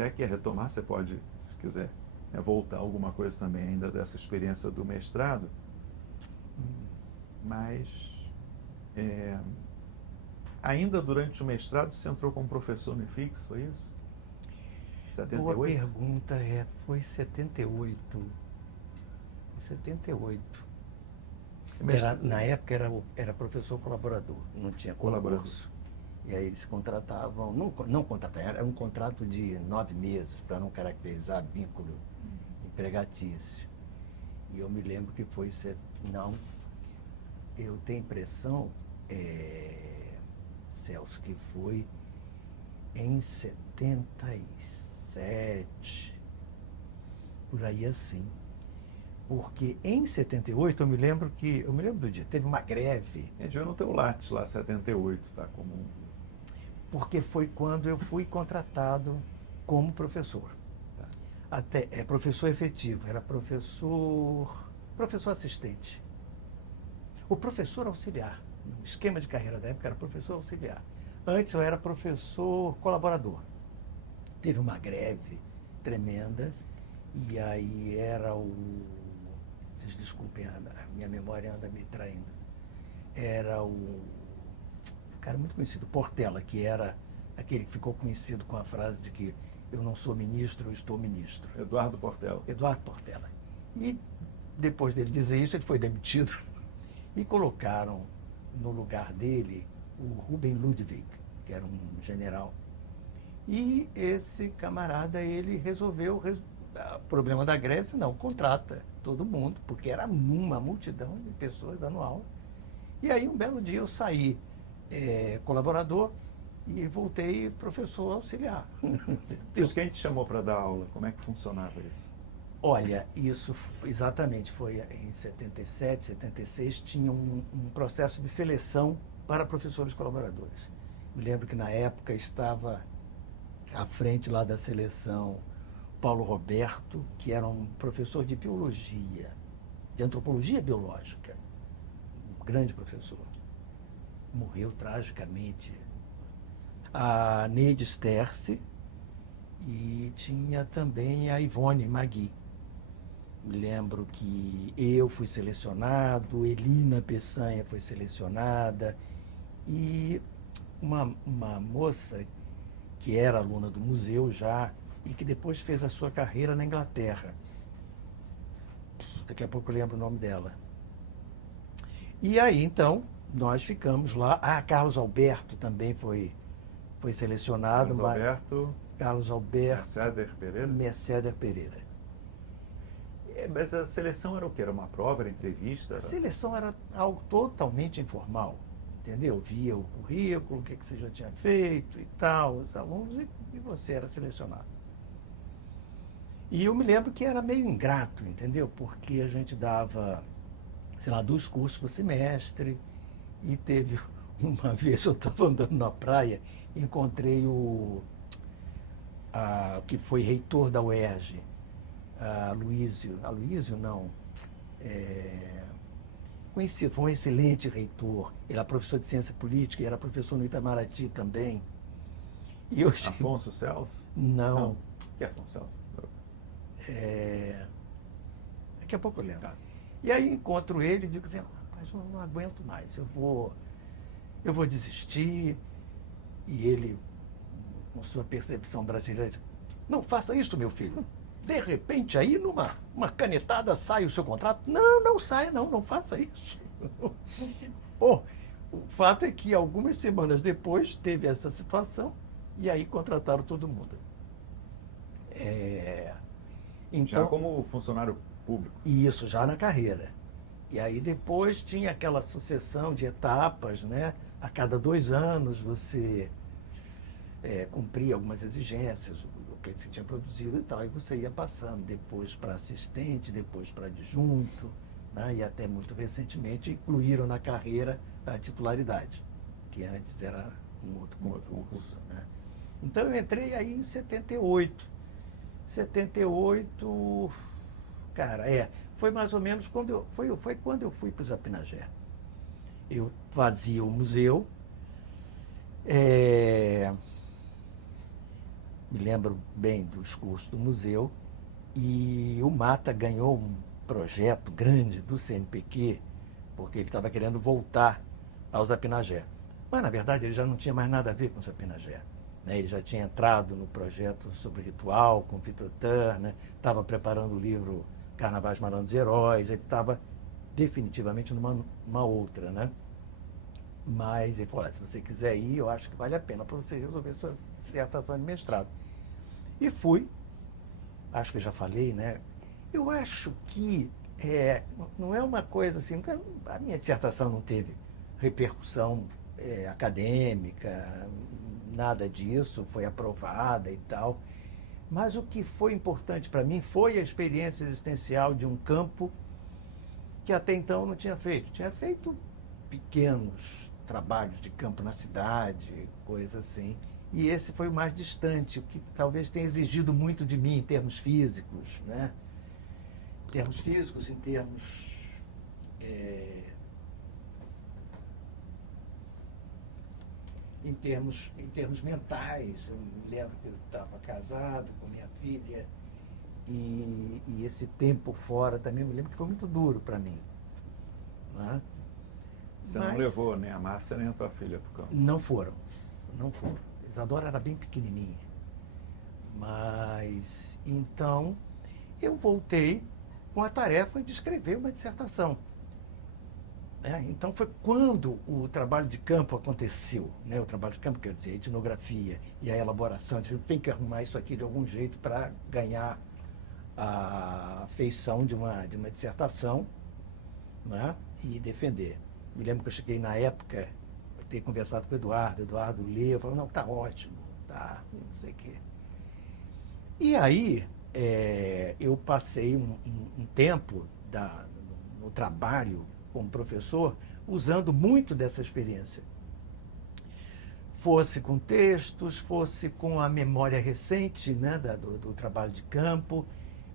ideia aqui é retomar, você pode, se quiser, voltar alguma coisa também ainda dessa experiência do mestrado, mas ainda durante o mestrado você entrou como professor no IFIX, foi isso? Boa 78? pergunta, foi 78. 78. Na época era professor colaborador, não tinha Colaborador. concurso. E aí eles contratavam, não contratavam, era um contrato de 9 meses, para não caracterizar vínculo empregatício. E eu me lembro que foi, não, eu tenho impressão, Celso, que foi em 77, por aí assim. Porque em 78 eu me lembro do dia, teve uma greve. A gente vê no teu Lattes lá, 78, tá? Como Porque foi quando eu fui contratado como professor. tá. Até professor efetivo, era professor assistente. O professor auxiliar, no esquema de carreira da época era professor auxiliar. Antes eu era professor colaborador. Teve uma greve tremenda e aí era vocês desculpem, a minha memória anda me traindo. Era um cara muito conhecido, Portela, que era aquele que ficou conhecido com a frase de que eu não sou ministro, eu estou ministro. Eduardo Portela. Eduardo Portela. E depois dele dizer isso, ele foi demitido e colocaram no lugar dele o Rubem Ludwig, que era um general. E esse camarada, ele resolveu o problema da greve, não, contrata todo mundo, porque era uma multidão de pessoas dando aula. E aí um belo dia eu saí colaborador e voltei professor auxiliar. Isso que a gente chamou para dar aula, como é que funcionava isso? Olha, isso exatamente foi em 77, 76, tinha um processo de seleção para professores colaboradores. Me lembro que na época estava à frente lá da seleção Paulo Roberto, que era um professor de biologia, de antropologia biológica, um grande professor. Morreu tragicamente. A Neide Sterce e tinha também a Ivone Magui. Me lembro que eu fui selecionado, Elina Peçanha foi selecionada e uma moça que era aluna do museu já e que depois fez a sua carreira na Inglaterra. Daqui a pouco eu lembro o nome dela. E aí, então, nós ficamos lá. Carlos Alberto também foi selecionado. Carlos Alberto Merceder Pereira. Mas a seleção era o quê? Era uma prova, era entrevista? A seleção era algo totalmente informal, entendeu? Via o currículo, o que você já tinha feito e tal, os alunos, e você era selecionado. E eu me lembro que era meio ingrato, entendeu? Porque a gente dava, sei lá, 2 cursos por semestre, e teve uma vez, eu estava andando na praia, encontrei que foi reitor da UERJ, Aloysio não, conhecido, foi um excelente reitor, ele era professor de ciência política, era professor no Itamaraty também. E eu Afonso Celso? Não. Que é Afonso Celso? Daqui a pouco eu lembro. Tá. E aí encontro ele e digo assim, rapaz, eu não aguento mais, eu vou desistir. E ele, com sua percepção brasileira, não faça isso, meu filho. De repente aí, numa canetada, sai o seu contrato. Não saia, não faça isso. Bom, o fato é que algumas semanas depois teve essa situação e aí contrataram todo mundo. Então, já como funcionário público? Isso, já na carreira. E aí depois tinha aquela sucessão de etapas, né? A cada 2 anos você cumpria algumas exigências, o que você tinha produzido e tal, e você ia passando depois para assistente, depois para adjunto, né? E até muito recentemente incluíram na carreira a titularidade, que antes era um outro concurso, né? Então eu entrei aí em 78. 78, cara, foi mais ou menos quando foi quando eu fui para o Zapinagé. Eu fazia o museu, me lembro bem dos cursos do museu, e o Mata ganhou um projeto grande do CNPq, porque ele estava querendo voltar ao Zapinagé. Mas, na verdade, ele já não tinha mais nada a ver com o Zapinagé. Né? Ele já tinha entrado no projeto sobre ritual, com Vitor Turner, estava preparando o livro Carnavais Malandros e Heróis, ele estava definitivamente numa outra, né? Mas ele falou, se você quiser ir, eu acho que vale a pena para você resolver sua dissertação de mestrado. E fui, acho que eu já falei, né? Eu acho que não é uma coisa assim, a minha dissertação não teve repercussão acadêmica, nada disso, foi aprovada e tal. Mas o que foi importante para mim foi a experiência existencial de um campo que até então eu não tinha feito. Tinha feito pequenos trabalhos de campo na cidade, coisas assim. E esse foi o mais distante, o que talvez tenha exigido muito de mim em termos físicos, né? Em termos físicos, em termos em termos mentais. Eu me lembro que eu estava casado com minha filha e esse tempo fora também, eu me lembro que foi muito duro para mim. Né? Você não levou nem a Márcia nem a tua filha para o campo? Não foram. Isadora era bem pequenininha. Mas, então, eu voltei com a tarefa de escrever uma dissertação. Então, foi quando o trabalho de campo aconteceu. Né? O trabalho de campo, quer dizer, a etnografia e a elaboração. Você tem que arrumar isso aqui de algum jeito para ganhar a feição de uma dissertação, né? E defender. Me lembro que eu cheguei na época, ter conversado com o Eduardo leu, falou, não, tá ótimo, tá, não sei o quê. E aí, eu passei um tempo no trabalho como professor, usando muito dessa experiência. Fosse com textos, fosse com a memória recente, né, do trabalho de campo,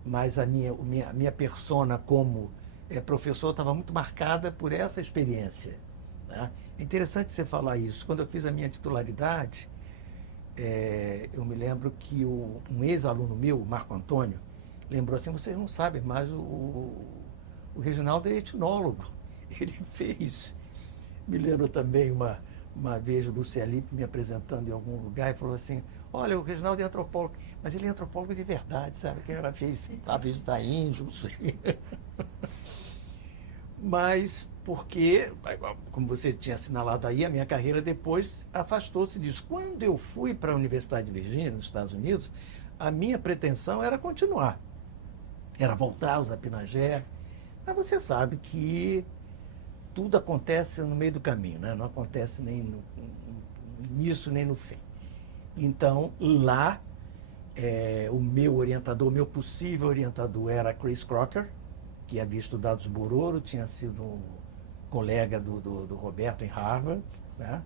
mas a minha persona como professor estava muito marcada por essa experiência. Né? É interessante você falar isso. Quando eu fiz a minha titularidade, eu me lembro que um ex-aluno meu, Marco Antônio, lembrou assim, vocês não sabem, mas o Reginaldo é etnólogo. Ele fez. Me lembro também uma vez o Lucialipe me apresentando em algum lugar e falou assim, olha, o Reginaldo é antropólogo, mas ele é antropólogo de verdade, sabe? Que ela fez a visitar índios. Mas porque, como você tinha assinalado aí, a minha carreira depois afastou-se disso. Quando eu fui para a Universidade de Virgínia, nos Estados Unidos, a minha pretensão era continuar. Era voltar aos Zapinagé. Mas você sabe que tudo acontece no meio do caminho, né? Não acontece nem no início nem no fim. Então, lá, o meu possível orientador era Chris Crocker, que havia estudado os Bororo, tinha sido um colega do Roberto em Harvard. Né?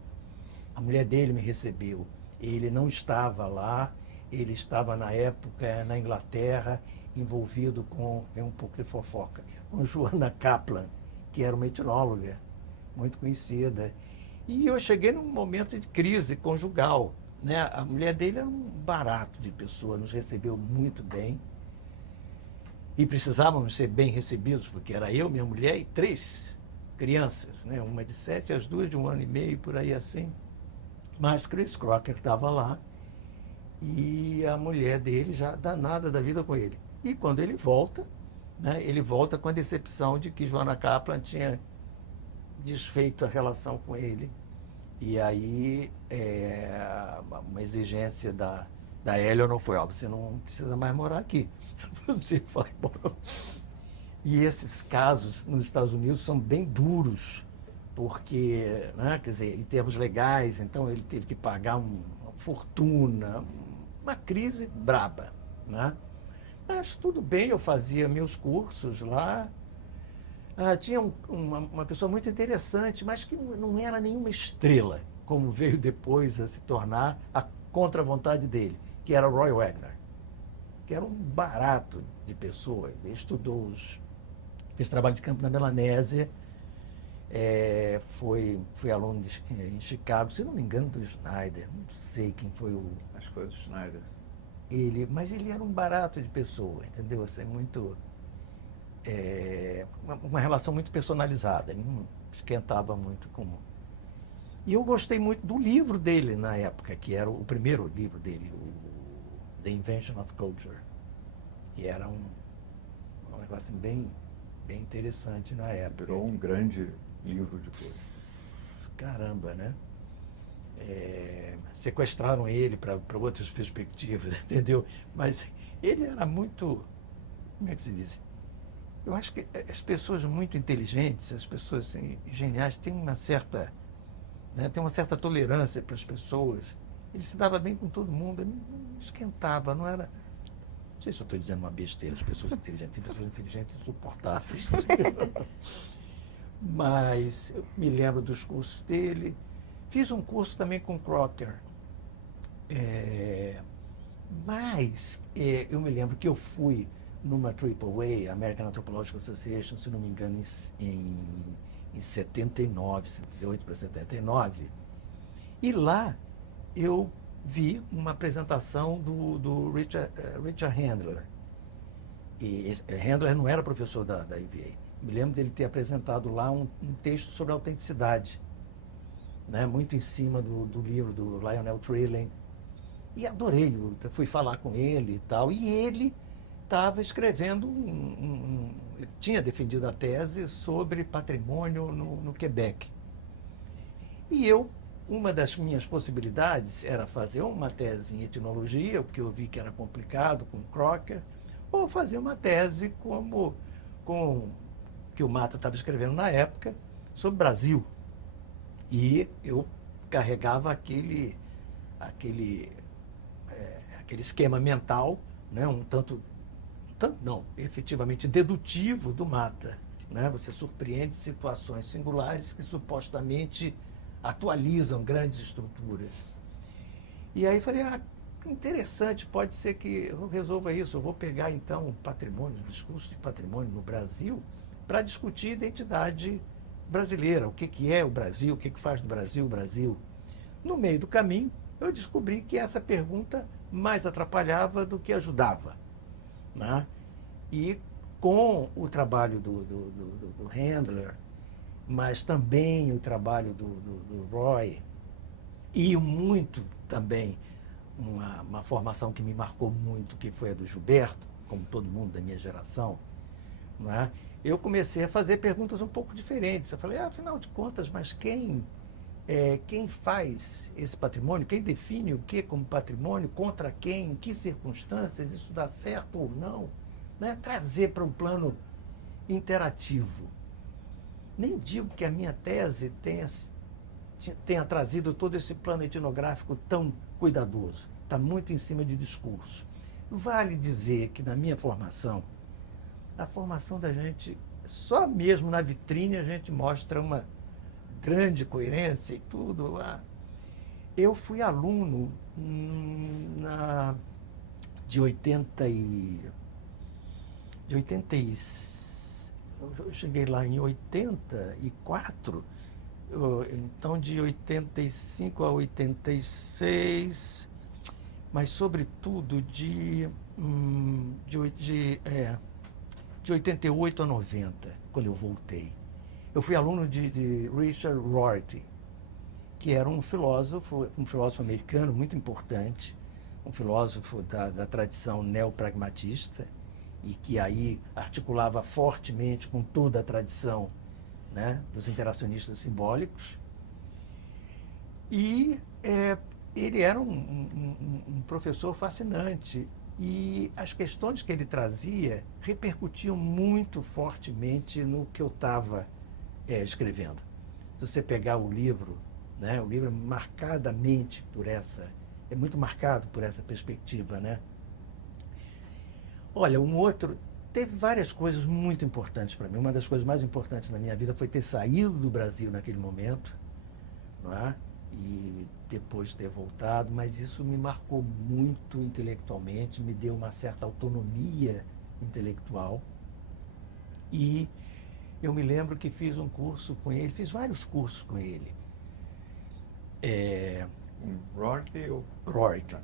A mulher dele me recebeu. Ele não estava lá, ele estava na época na Inglaterra, envolvido com, um pouco de fofoca, com Joanna Kaplan, que era uma etnóloga muito conhecida. E eu cheguei num momento de crise conjugal. Né? A mulher dele era um barato de pessoa, nos recebeu muito bem. E precisávamos ser bem recebidos, porque era eu, minha mulher e 3 crianças, né? Uma de 7, as 2 de 1 ano e meio, por aí assim. Mas Chris Crocker estava lá e a mulher dele já danada da vida com ele. E quando ele volta, né, ele volta com a decepção de que Joanna Kaplan tinha desfeito a relação com ele. E aí uma exigência da Eleanor foi, você não precisa mais morar aqui. Você vai embora. E esses casos nos Estados Unidos são bem duros, porque, né, quer dizer, em termos legais, então ele teve que pagar uma fortuna, uma crise braba. Né? Mas tudo bem, eu fazia meus cursos lá. Tinha uma pessoa muito interessante, mas que não era nenhuma estrela, como veio depois a se tornar a contra vontade dele, que era Roy Wagner, que era um barato de pessoa. Ele estudou, fez trabalho de campo na Melanésia, foi aluno em Chicago, se não me engano, do Schneider, não sei quem foi o... Acho que foi do Schneider. Mas ele era um barato de pessoa, entendeu? Assim, muito, uma relação muito personalizada, ele não esquentava muito com... E eu gostei muito do livro dele na época, que era o primeiro livro dele, o The Invention of Culture, que era um negócio bem interessante na época. Virou um grande livro depois. Caramba, né? Sequestraram ele para outras perspectivas, entendeu? Mas ele era muito, como é que se diz? Eu acho que as pessoas muito inteligentes, as pessoas assim, geniais, têm uma certa, né, tem uma certa tolerância para as pessoas. Ele se dava bem com todo mundo, ele não esquentava, não era... Não sei se eu estou dizendo uma besteira, as pessoas inteligentes, tem pessoas inteligentes insuportáveis. Mas eu me lembro dos cursos dele. Fiz um curso também com Crocker. Mas eu me lembro que eu fui numa AAA, American Anthropological Association, se não me engano, em 79, 78 para 79. E lá eu vi uma apresentação do Richard Handler. E Handler não era professor da UVA. Me lembro dele ter apresentado lá um texto sobre autenticidade, né? Muito em cima do livro do Lionel Trilling. E adorei, fui falar com ele e tal. E ele estava escrevendo, tinha defendido a tese sobre patrimônio no Quebec. E uma das minhas possibilidades era fazer uma tese em etnologia, porque eu vi que era complicado com Crocker, ou fazer uma tese que o Mata estava escrevendo na época, sobre o Brasil. E eu carregava aquele esquema mental, né, não, efetivamente dedutivo do Mata. Né? Você surpreende situações singulares que supostamente atualizam grandes estruturas. E aí falei, interessante, pode ser que eu resolva isso. Eu vou pegar então o patrimônio, o discurso de patrimônio no Brasil, para discutir identidade brasileira, o que é o Brasil, o que faz do Brasil o Brasil. No meio do caminho, eu descobri que essa pergunta mais atrapalhava do que ajudava. Né? E com o trabalho do Handler, mas também o trabalho do Roy, e muito também uma formação que me marcou muito, que foi a do Gilberto, como todo mundo da minha geração, não é? Eu comecei a fazer perguntas um pouco diferentes. Eu falei, afinal de contas, mas quem faz esse patrimônio? Quem define o que como patrimônio? Contra quem? Em que circunstâncias? Isso dá certo ou não? Né? Trazer para um plano interativo. Nem digo que a minha tese tenha trazido todo esse plano etnográfico tão cuidadoso. Está muito em cima de discurso. Vale dizer que na minha formação, a formação da gente, só mesmo na vitrine a gente mostra uma grande coerência e tudo. Eu fui aluno de 80 eu cheguei lá em 84, então de 85 a 86, mas sobretudo de 88 a 90, quando eu voltei. Eu fui aluno de Richard Rorty, que era um filósofo americano muito importante, um filósofo da tradição neopragmatista, e que aí articulava fortemente com toda a tradição, né, dos interacionistas simbólicos. E ele era um professor fascinante, e as questões que ele trazia repercutiam muito fortemente no que eu estava escrevendo. Se você pegar o livro, né, o livro é marcadamente é muito marcado por essa perspectiva, né? Olha, teve várias coisas muito importantes para mim. Uma das coisas mais importantes na minha vida foi ter saído do Brasil naquele momento, não é? E depois ter voltado, mas isso me marcou muito intelectualmente, me deu uma certa autonomia intelectual. E eu me lembro que fiz um curso com ele, fiz vários cursos com ele. Rorty ou... Rorty.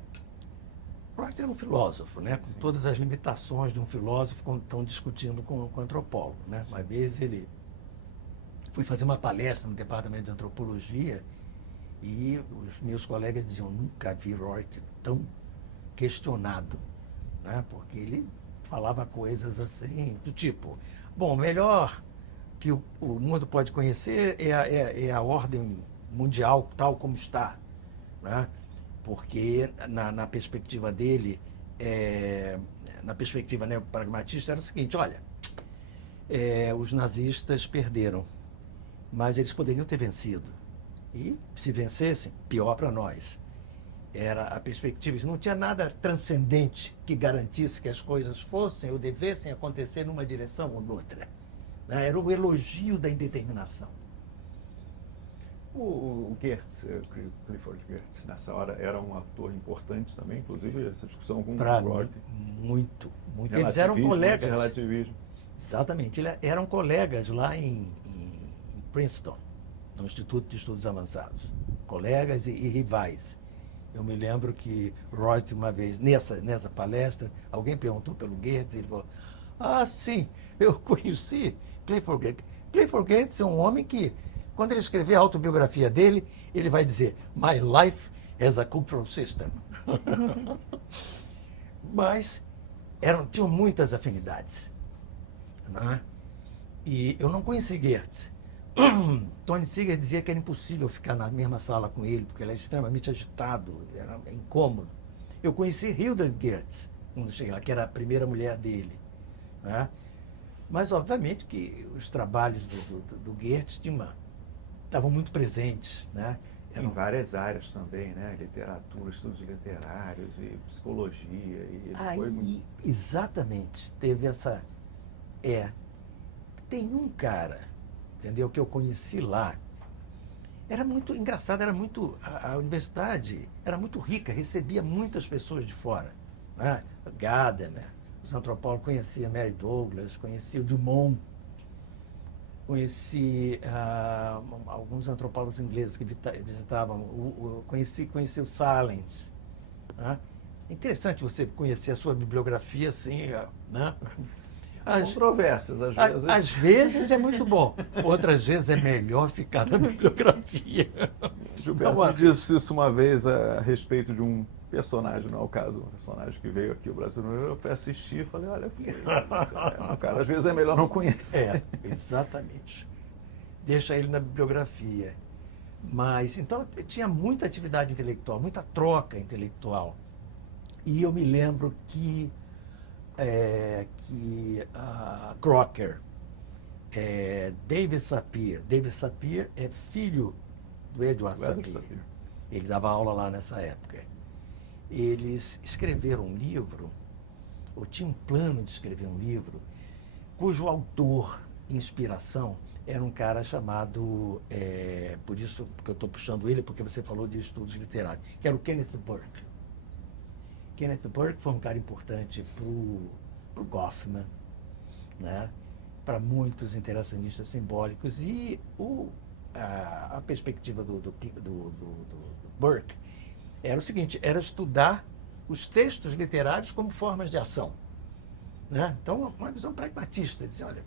Rorty era um filósofo, né? Com todas as limitações de um filósofo quando estão discutindo com o antropólogo, né? Uma vez ele foi fazer uma palestra no departamento de antropologia e os meus colegas diziam, nunca vi Rorty tão questionado, né? Porque ele falava coisas assim, do tipo, bom, melhor que o mundo pode conhecer é a ordem mundial tal como está, né? Porque na perspectiva dele, na perspectiva pragmatista, era o seguinte, olha, os nazistas perderam, mas eles poderiam ter vencido. E se vencessem, pior para nós. Era a perspectiva, não tinha nada transcendente que garantisse que as coisas fossem ou devessem acontecer numa direção ou noutra. Era o elogio da indeterminação. O Goethe, Clifford Geertz, nessa hora era um ator importante também, inclusive essa discussão com o Rorty. Muito. Eles eram colegas. Relativismo. Exatamente. Eram colegas lá em Princeton, no Instituto de Estudos Avançados. Colegas e rivais. Eu me lembro que Rorty, uma vez, nessa palestra, alguém perguntou pelo Goethe, ele falou, sim, eu conheci Clifford Geertz. Clifford Geertz é um homem que, quando ele escrever a autobiografia dele, ele vai dizer, My life as a cultural system. Mas tinham muitas afinidades. Né? E eu não conheci Geertz. Tony Seeger dizia que era impossível ficar na mesma sala com ele, porque ele era extremamente agitado, era incômodo. Eu conheci Hilda Geertz, quando cheguei lá, que era a primeira mulher dele. Né? Mas, obviamente, que os trabalhos do Geertz estavam muito presentes. Né? Em várias áreas também, né? Literatura, estudos literários e psicologia. E ele foi muito... Exatamente, teve essa... Tem um cara, entendeu, que eu conheci lá, era muito engraçado, a universidade era muito rica, recebia muitas pessoas de fora. Né? Gadamer, os antropólogos, conhecia Mary Douglas, conhecia o Dumont, conheci alguns antropólogos ingleses que visitavam, conheci o Salens. Né? Interessante você conhecer a sua bibliografia assim, né? Controvérsias, às vezes. Às vezes é muito bom, outras vezes é melhor ficar na bibliografia. Gilberto me disse isso uma vez a respeito de um personagem, não é o caso, um personagem que veio aqui ao Brasil, eu fui assistir e falei, olha, cara, às vezes é melhor não conhecer. Exatamente. Deixa ele na bibliografia. Mas, então, tinha muita atividade intelectual, muita troca intelectual. E eu me lembro que Crocker, David Sapir é filho do Edward Sapir. Ele dava aula lá nessa época. Eles escreveram um livro, ou tinham um plano de escrever um livro, cujo autor, inspiração, era um cara chamado, por isso que eu estou puxando ele, porque você falou de estudos literários, que era o Kenneth Burke. Kenneth Burke foi um cara importante para o Goffman, né? Para muitos interacionistas simbólicos. E a perspectiva do Burke era o seguinte, era estudar os textos literários como formas de ação. Né? Então, uma visão pragmatista, dizia, olha,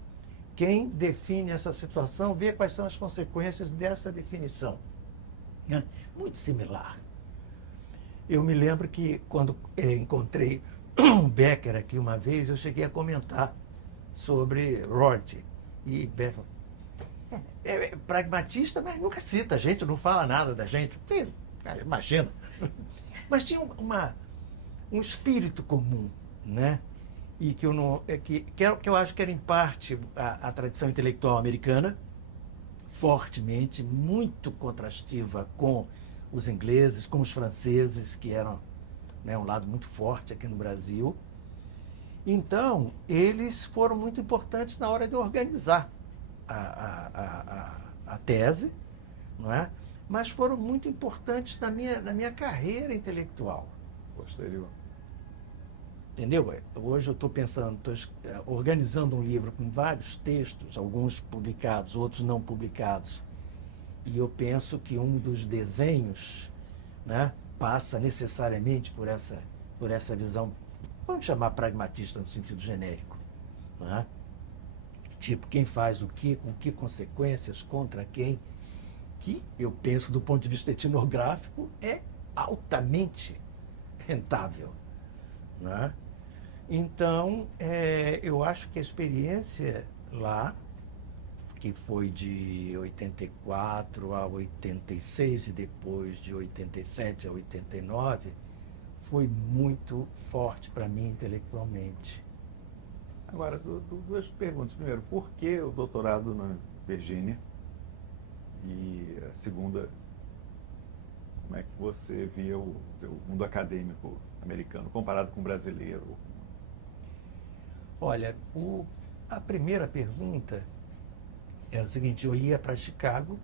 quem define essa situação vê quais são as consequências dessa definição. Né? Muito similar. Eu me lembro que quando encontrei o Becker aqui uma vez, eu cheguei a comentar sobre Rorty. E Becker é pragmatista, mas nunca cita a gente, não fala nada da gente. Imagina. Mas tinha um espírito comum, né? E que eu acho que era em parte a tradição intelectual americana, fortemente, muito contrastiva com os ingleses, com os franceses, que eram, né, um lado muito forte aqui no Brasil. Então, eles foram muito importantes na hora de organizar a tese, não é? Mas foram muito importantes na minha carreira intelectual. Posterior. Entendeu? Hoje eu estou pensando, estou organizando um livro com vários textos, alguns publicados, outros não publicados. E eu penso que um dos desenhos, né, passa necessariamente por essa por essa visão, vamos chamar pragmatista no sentido genérico, não é? Tipo, quem faz o quê, com que consequências, contra quem, que eu penso do ponto de vista etnográfico é altamente rentável, não é? Então, eu acho que a experiência lá, que foi de 84 a 86 e depois de 87 a 89, foi muito forte para mim intelectualmente. Agora, duas perguntas. Primeiro, por que o doutorado na Virgínia? E a segunda, como é que você via o mundo acadêmico americano comparado com o brasileiro? Olha, a primeira pergunta era o seguinte: eu ia para Chicago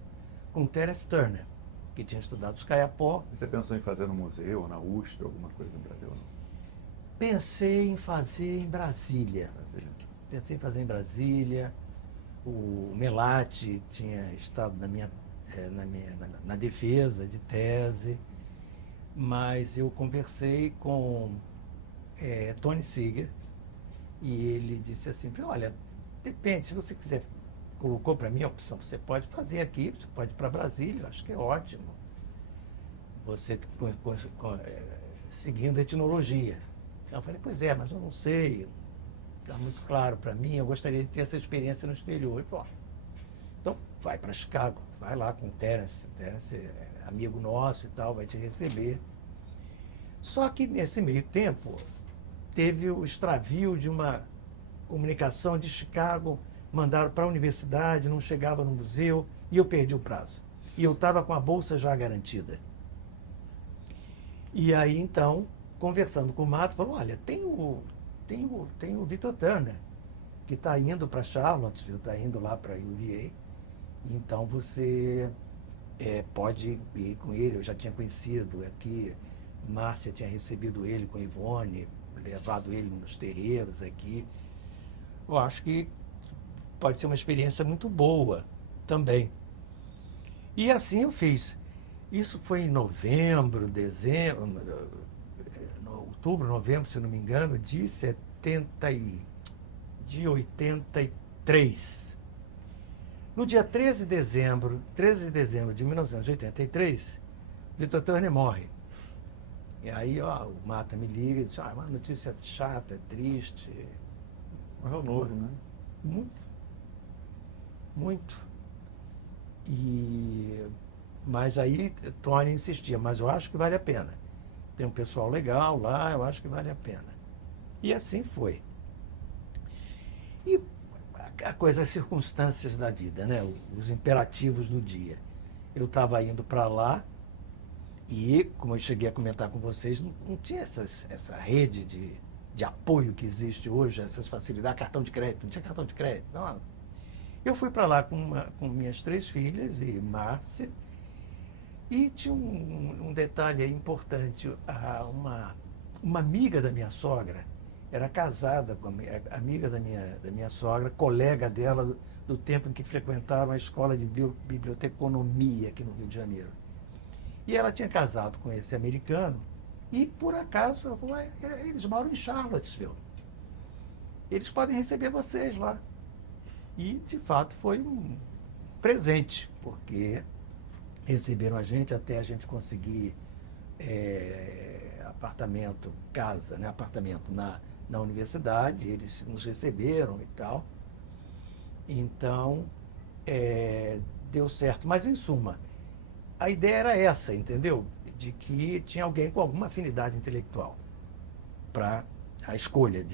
com Terence Turner, que tinha estudado os Caiapó. Você pensou em fazer no museu, na USP, alguma coisa no Brasil? Não? Pensei em fazer em Brasília. Brasília. Pensei em fazer em Brasília. O Melati tinha estado na defesa de tese, mas eu conversei com Tony Seeger e ele disse assim: olha, depende, se você quiser, colocou para mim a opção, você pode fazer aqui, você pode ir para Brasília, eu acho que é ótimo. Você seguindo a etnologia. Eu falei: pois é, mas eu não sei, está muito claro para mim, eu gostaria de ter essa experiência no exterior. Ele falou: então vai para Chicago, vai lá com o Terence é amigo nosso e tal, vai te receber. Só que nesse meio tempo teve o extravio de uma comunicação de Chicago, mandaram para a universidade, não chegava no museu e eu perdi o prazo. E eu estava com a bolsa já garantida. E aí então, conversando com o Mato, falou: olha, tem o Victor Turner, que está indo para Charlottesville, está indo lá para a UVA, então você pode ir com ele. Eu já tinha conhecido aqui, Márcia tinha recebido ele com Ivone, levado ele nos terreiros aqui. Eu acho que pode ser uma experiência muito boa também. E assim eu fiz. Isso foi em novembro, dezembro, outubro, novembro, se não me engano, de 83. No dia 13 de dezembro de 1983, Victor Turner morre. E aí, o Mata me liga e diz: uma notícia chata, triste. Morreu novo, né? Muito. Muito. Mas aí Tony insistia: mas eu acho que vale a pena. Tem um pessoal legal lá, eu acho que vale a pena. E assim foi. E a coisa, as circunstâncias da vida, né? Os imperativos do dia. Eu estava indo para lá e, como eu cheguei a comentar com vocês, não tinha essa rede de apoio que existe hoje, essas facilidades, cartão de crédito, não tinha cartão de crédito. Não. Eu fui para lá com minhas 3 filhas e Márcia, e tinha um detalhe aí importante: uma amiga da minha sogra era casada com a amiga da minha sogra, colega dela do tempo em que frequentaram a escola de biblioteconomia aqui no Rio de Janeiro. E ela tinha casado com esse americano e, por acaso, ela falou: eles moram em Charlottesville. Eles podem receber vocês lá. E, de fato, foi um presente, porque receberam a gente até a gente conseguir apartamento, casa, né? Apartamento na universidade. Eles nos receberam e tal. Então, deu certo. Mas, em suma, a ideia era essa, entendeu? De que tinha alguém com alguma afinidade intelectual para a escolha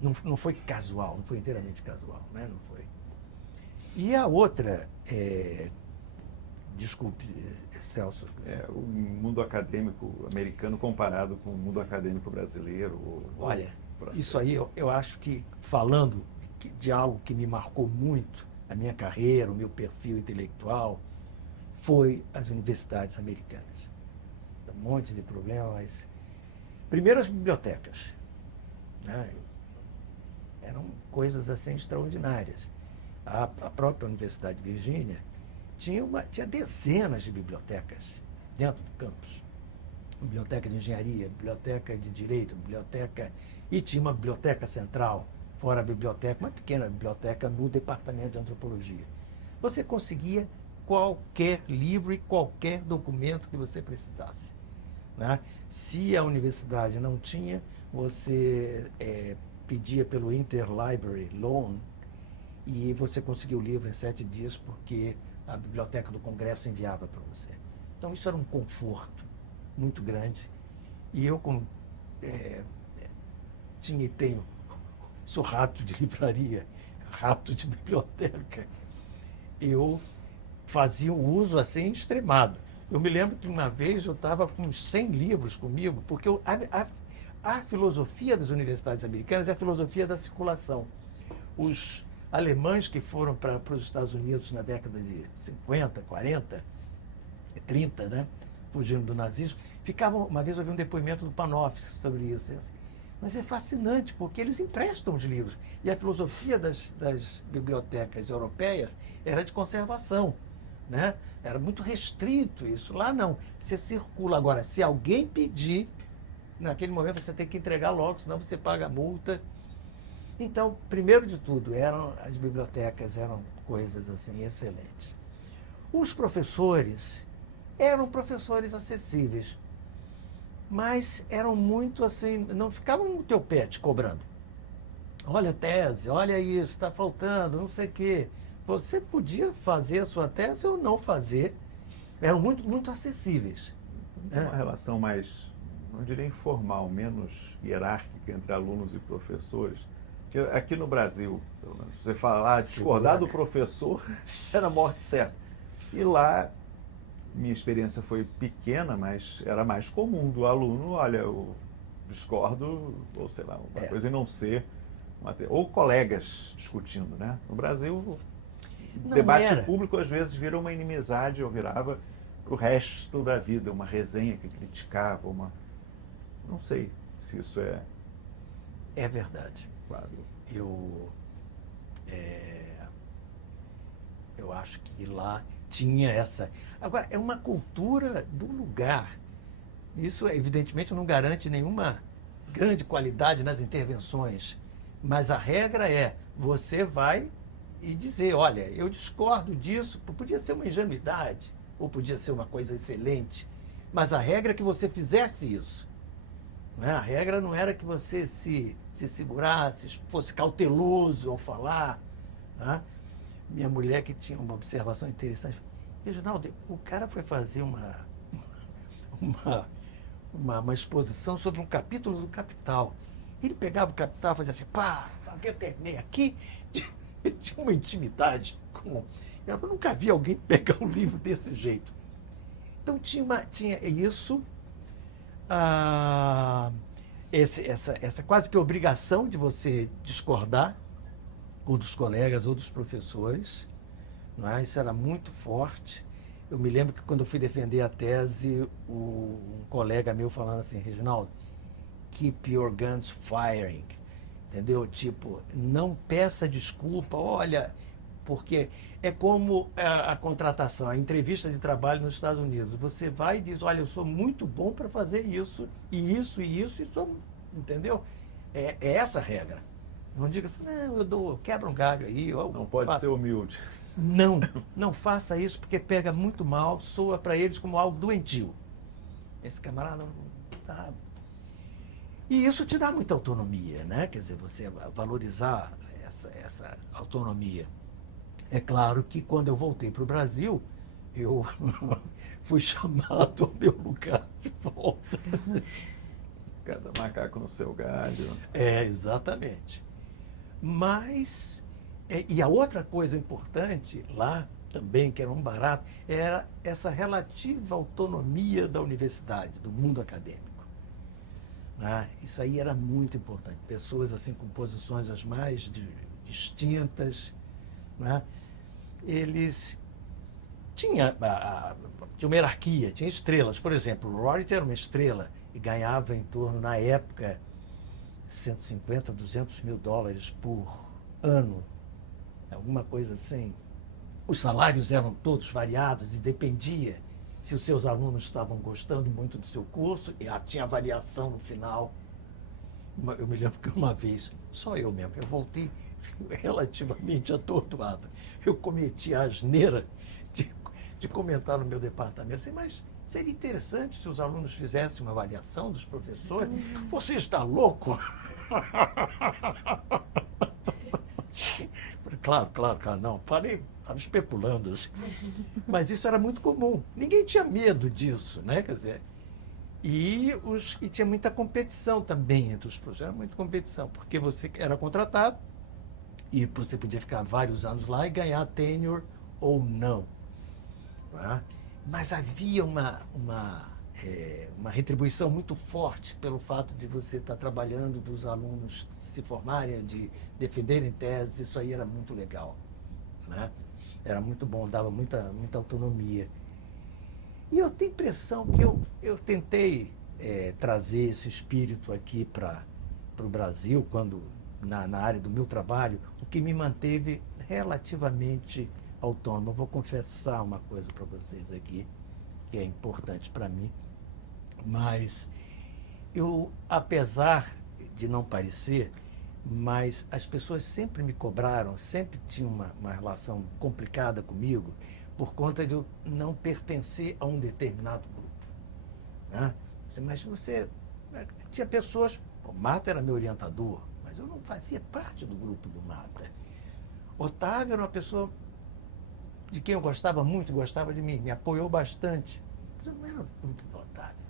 não foi casual, não foi inteiramente casual, né? Não foi. E a outra, desculpe, Celso. O mundo acadêmico americano comparado com o mundo acadêmico brasileiro. Olha, isso aí eu acho que, falando de algo que me marcou muito a minha carreira, o meu perfil intelectual, foi as universidades americanas. Um monte de problemas. Primeiro, as bibliotecas, né? Eram coisas assim extraordinárias. A própria Universidade de Virgínia tinha dezenas de bibliotecas dentro do campus. biblioteca de engenharia, biblioteca de direito, biblioteca... E tinha uma biblioteca central, fora a biblioteca, uma pequena biblioteca no departamento de antropologia. Você conseguia qualquer livro e qualquer documento que você precisasse, né? Se a universidade não tinha, você pedia pelo Interlibrary Loan e você conseguia o livro em 7 dias porque a biblioteca do Congresso enviava para você. Então isso era um conforto muito grande. E eu, como tinha e tenho, sou rato de livraria, rato de biblioteca, eu fazia um uso assim extremado. Eu me lembro que uma vez eu estava com uns 100 livros comigo, porque a filosofia das universidades americanas é a filosofia da circulação. Os alemães que foram para os Estados Unidos na década de 50, 40, 30, né, fugindo do nazismo, ficavam, uma vez eu vi um depoimento do Panofsky sobre isso, mas é fascinante, porque eles emprestam os livros. E a filosofia das bibliotecas europeias era de conservação, né? Era muito restrito isso. Lá não. Você circula. Agora, se alguém pedir, naquele momento você tem que entregar logo, senão você paga a multa. Então, primeiro de tudo, as bibliotecas eram coisas assim excelentes. Os professores eram professores acessíveis, mas eram muito assim, não ficavam no teu pé te cobrando. Olha a tese, olha isso, está faltando, não sei o quê. Você podia fazer a sua tese ou não fazer. Eram muito, muito acessíveis. Tem uma relação mais, não diria informal, menos hierárquica entre alunos e professores. Que aqui no Brasil, pelo menos, você fala lá, discordar do professor era morte certa. E lá, minha experiência foi pequena, mas era mais comum do aluno, olha, eu discordo, ou sei lá, uma coisa e não ser, ou colegas discutindo, né? No Brasil, Não debate era. público às vezes vira uma inimizade, ou virava para o resto da vida, uma resenha que criticava, não sei se isso é... É verdade. Claro. Eu acho que lá tinha essa... Agora, é uma cultura do lugar. Isso, evidentemente, não garante nenhuma grande qualidade nas intervenções. Mas a regra é, você vai e dizer, olha, eu discordo disso, podia ser uma ingenuidade, ou podia ser uma coisa excelente, mas a regra é que você fizesse isso. Né? A regra não era que você se segurasse, fosse cauteloso ao falar. Né? Minha mulher, que tinha uma observação interessante, Reginaldo, o cara foi fazer uma exposição sobre um capítulo do Capital. Ele pegava o Capital e fazia assim, pá, eu terminei aqui. Ele tinha uma intimidade com... Eu nunca vi alguém pegar um livro desse jeito. Então tinha isso, essa quase que obrigação de você discordar, ou dos colegas, ou dos professores. Não é? Isso era muito forte. Eu me lembro que quando eu fui defender a tese, um colega meu falando assim, Reginaldo, keep your guns firing. Entendeu? Tipo, não peça desculpa, olha, porque é como a contratação, a entrevista de trabalho nos Estados Unidos. Você vai e diz, olha, eu sou muito bom para fazer isso, e isso, e isso, entendeu? É essa a regra. Não diga assim, não, eu quebro um galho aí. Não pode ser humilde. Não faça isso, porque pega muito mal, soa para eles como algo doentio. Esse camarada não tá... E isso te dá muita autonomia, né? Quer dizer, você valorizar essa autonomia. É claro que quando eu voltei para o Brasil, eu fui chamado ao meu lugar de volta. Cada macaco no seu galho. Exatamente. Mas, e a outra coisa importante lá também, que era um barato, era essa relativa autonomia da universidade, do mundo acadêmico. Isso aí era muito importante. Pessoas assim com posições as mais distintas. Eles tinham uma hierarquia, tinha estrelas. Por exemplo, o Rorty era uma estrela e ganhava em torno, na época, 150, 200 mil dólares por ano. Alguma coisa assim. Os salários eram todos variados e dependia se os seus alunos estavam gostando muito do seu curso, e tinha avaliação no final. Eu me lembro que uma vez, só eu mesmo, eu voltei relativamente atordoado. Eu cometi a asneira de comentar no meu departamento, assim, mas seria interessante se os alunos fizessem uma avaliação dos professores. Você está louco? Claro, não. Estava especulando, assim. Mas isso era muito comum. Ninguém tinha medo disso, né? Quer dizer, e tinha muita competição também entre os professores, era muita competição, porque você era contratado e você podia ficar vários anos lá e ganhar tenure ou não. Né? Mas havia uma retribuição muito forte pelo fato de você estar trabalhando, dos alunos se formarem, de defenderem teses, isso aí era muito legal. Né? Era muito bom, dava muita autonomia. E eu tenho a impressão que eu tentei trazer esse espírito aqui para o Brasil, quando na área do meu trabalho, o que me manteve relativamente autônomo. Eu vou confessar uma coisa para vocês aqui, que é importante para mim, mas eu, apesar de não parecer, mas as pessoas sempre me cobraram, sempre tinham uma relação complicada comigo, por conta de eu não pertencer a um determinado grupo. Né? Mas você... Tinha pessoas... O Mata era meu orientador, mas eu não fazia parte do grupo do Mata. Otávio era uma pessoa de quem eu gostava muito, gostava de mim, me apoiou bastante. Mas eu não era do grupo do Otávio.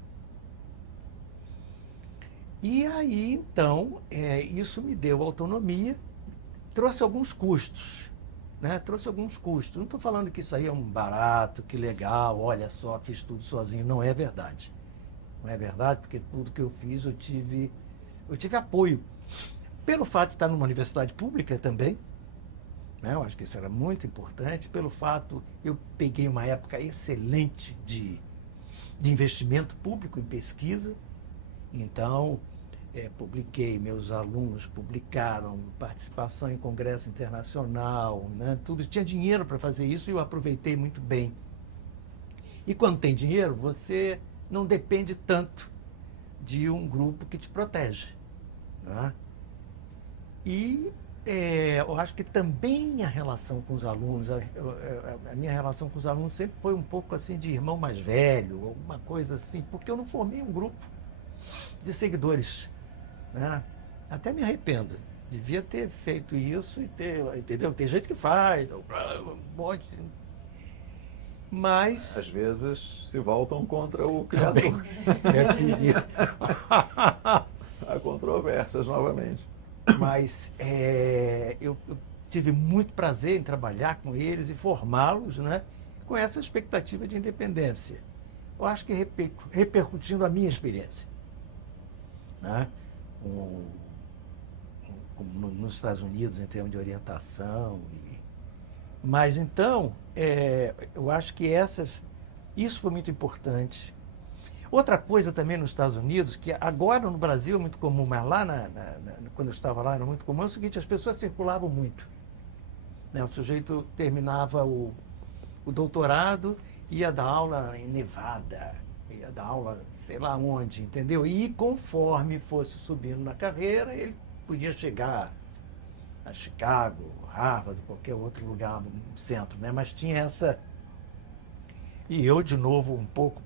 E aí, então, isso me deu autonomia, trouxe alguns custos. Né? Trouxe alguns custos. Não estou falando que isso aí é um barato, que legal, olha só, fiz tudo sozinho. Não é verdade. Não é verdade, porque tudo que eu fiz eu tive apoio. Pelo fato de estar numa universidade pública também, né? Eu acho que isso era muito importante, pelo fato, eu peguei uma época excelente de investimento público em pesquisa, então publiquei, meus alunos publicaram, participação em congresso internacional, né? Tudo, tinha dinheiro para fazer isso e eu aproveitei muito bem. E quando tem dinheiro, você não depende tanto de um grupo que te protege. Né? E eu acho que também a relação com os alunos, a minha relação com os alunos sempre foi um pouco assim de irmão mais velho, alguma coisa assim, porque eu não formei um grupo de seguidores. Né? Até me arrependo. Devia ter feito isso e entendeu? Tem gente que faz, um monte. Mas... Às vezes se voltam contra o criador. Há controvérsias novamente. Mas eu tive muito prazer em trabalhar com eles e formá-los, né, com essa expectativa de independência. Eu acho que repercutindo a minha experiência. Né? Nos Estados Unidos, em termos de orientação. Mas, então, eu acho que isso foi muito importante. Outra coisa também nos Estados Unidos, que agora no Brasil é muito comum, mas lá, quando eu estava lá, era muito comum, é o seguinte, as pessoas circulavam muito. Né? O sujeito terminava o doutorado, ia dar aula em Nevada, ia dar aula sei lá onde, entendeu? E conforme fosse subindo na carreira, ele podia chegar a Chicago, Harvard, qualquer outro lugar no centro, né? Mas tinha essa... E eu, de novo, um pouco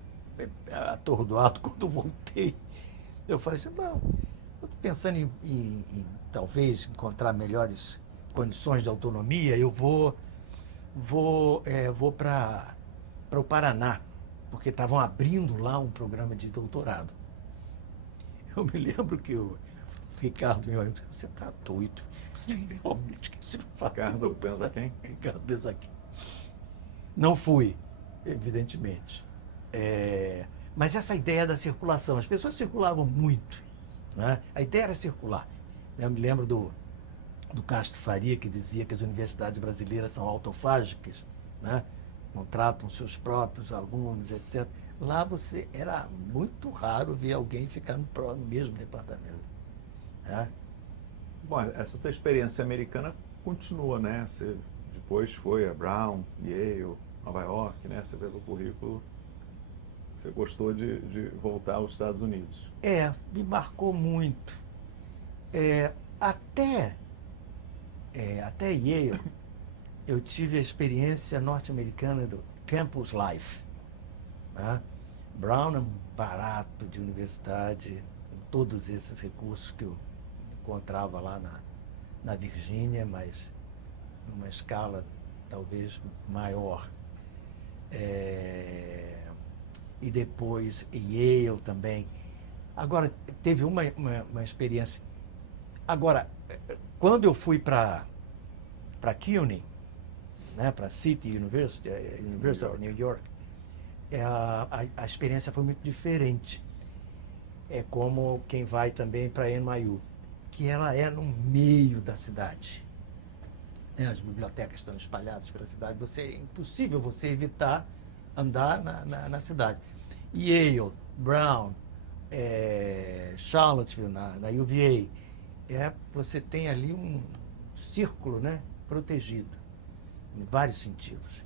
atordoado quando voltei, eu falei assim, não, eu estou pensando em talvez encontrar melhores condições de autonomia, eu vou para o Paraná, porque estavam abrindo lá um programa de doutorado. Eu me lembro que o Ricardo me olhou, você está doido? Realmente, o que você faz? Ricardo Benzaquim. Ricardo Benzaquim. Não fui, evidentemente. Mas essa ideia da circulação, as pessoas circulavam muito. Né? A ideia era circular. Eu me lembro do Castro Faria, que dizia que as universidades brasileiras são autofágicas, né? Contratam seus próprios alunos, etc. Lá era muito raro ver alguém ficar no mesmo departamento. Né? Bom, essa tua experiência americana continua, né? Você depois foi a Brown, Yale, Nova York, né? Você vê o currículo Você gostou de voltar aos Estados Unidos? Me marcou muito. É, até, até Yale, eu tive a experiência norte-americana do Campus Life. Né? Brown é um barato de universidade, com todos esses recursos que eu encontrava lá na Virgínia, mas numa escala talvez maior. E depois Yale também. Agora, teve uma experiência. Agora, quando eu fui para CUNY, né, para City University, University of New York, a experiência foi muito diferente. É como quem vai também para NYU, que ela é no meio da cidade. As bibliotecas estão espalhadas pela cidade, é impossível você evitar andar na cidade. Yale, Brown, Charlottesville, na UVA, você tem ali um círculo, né, protegido, em vários sentidos.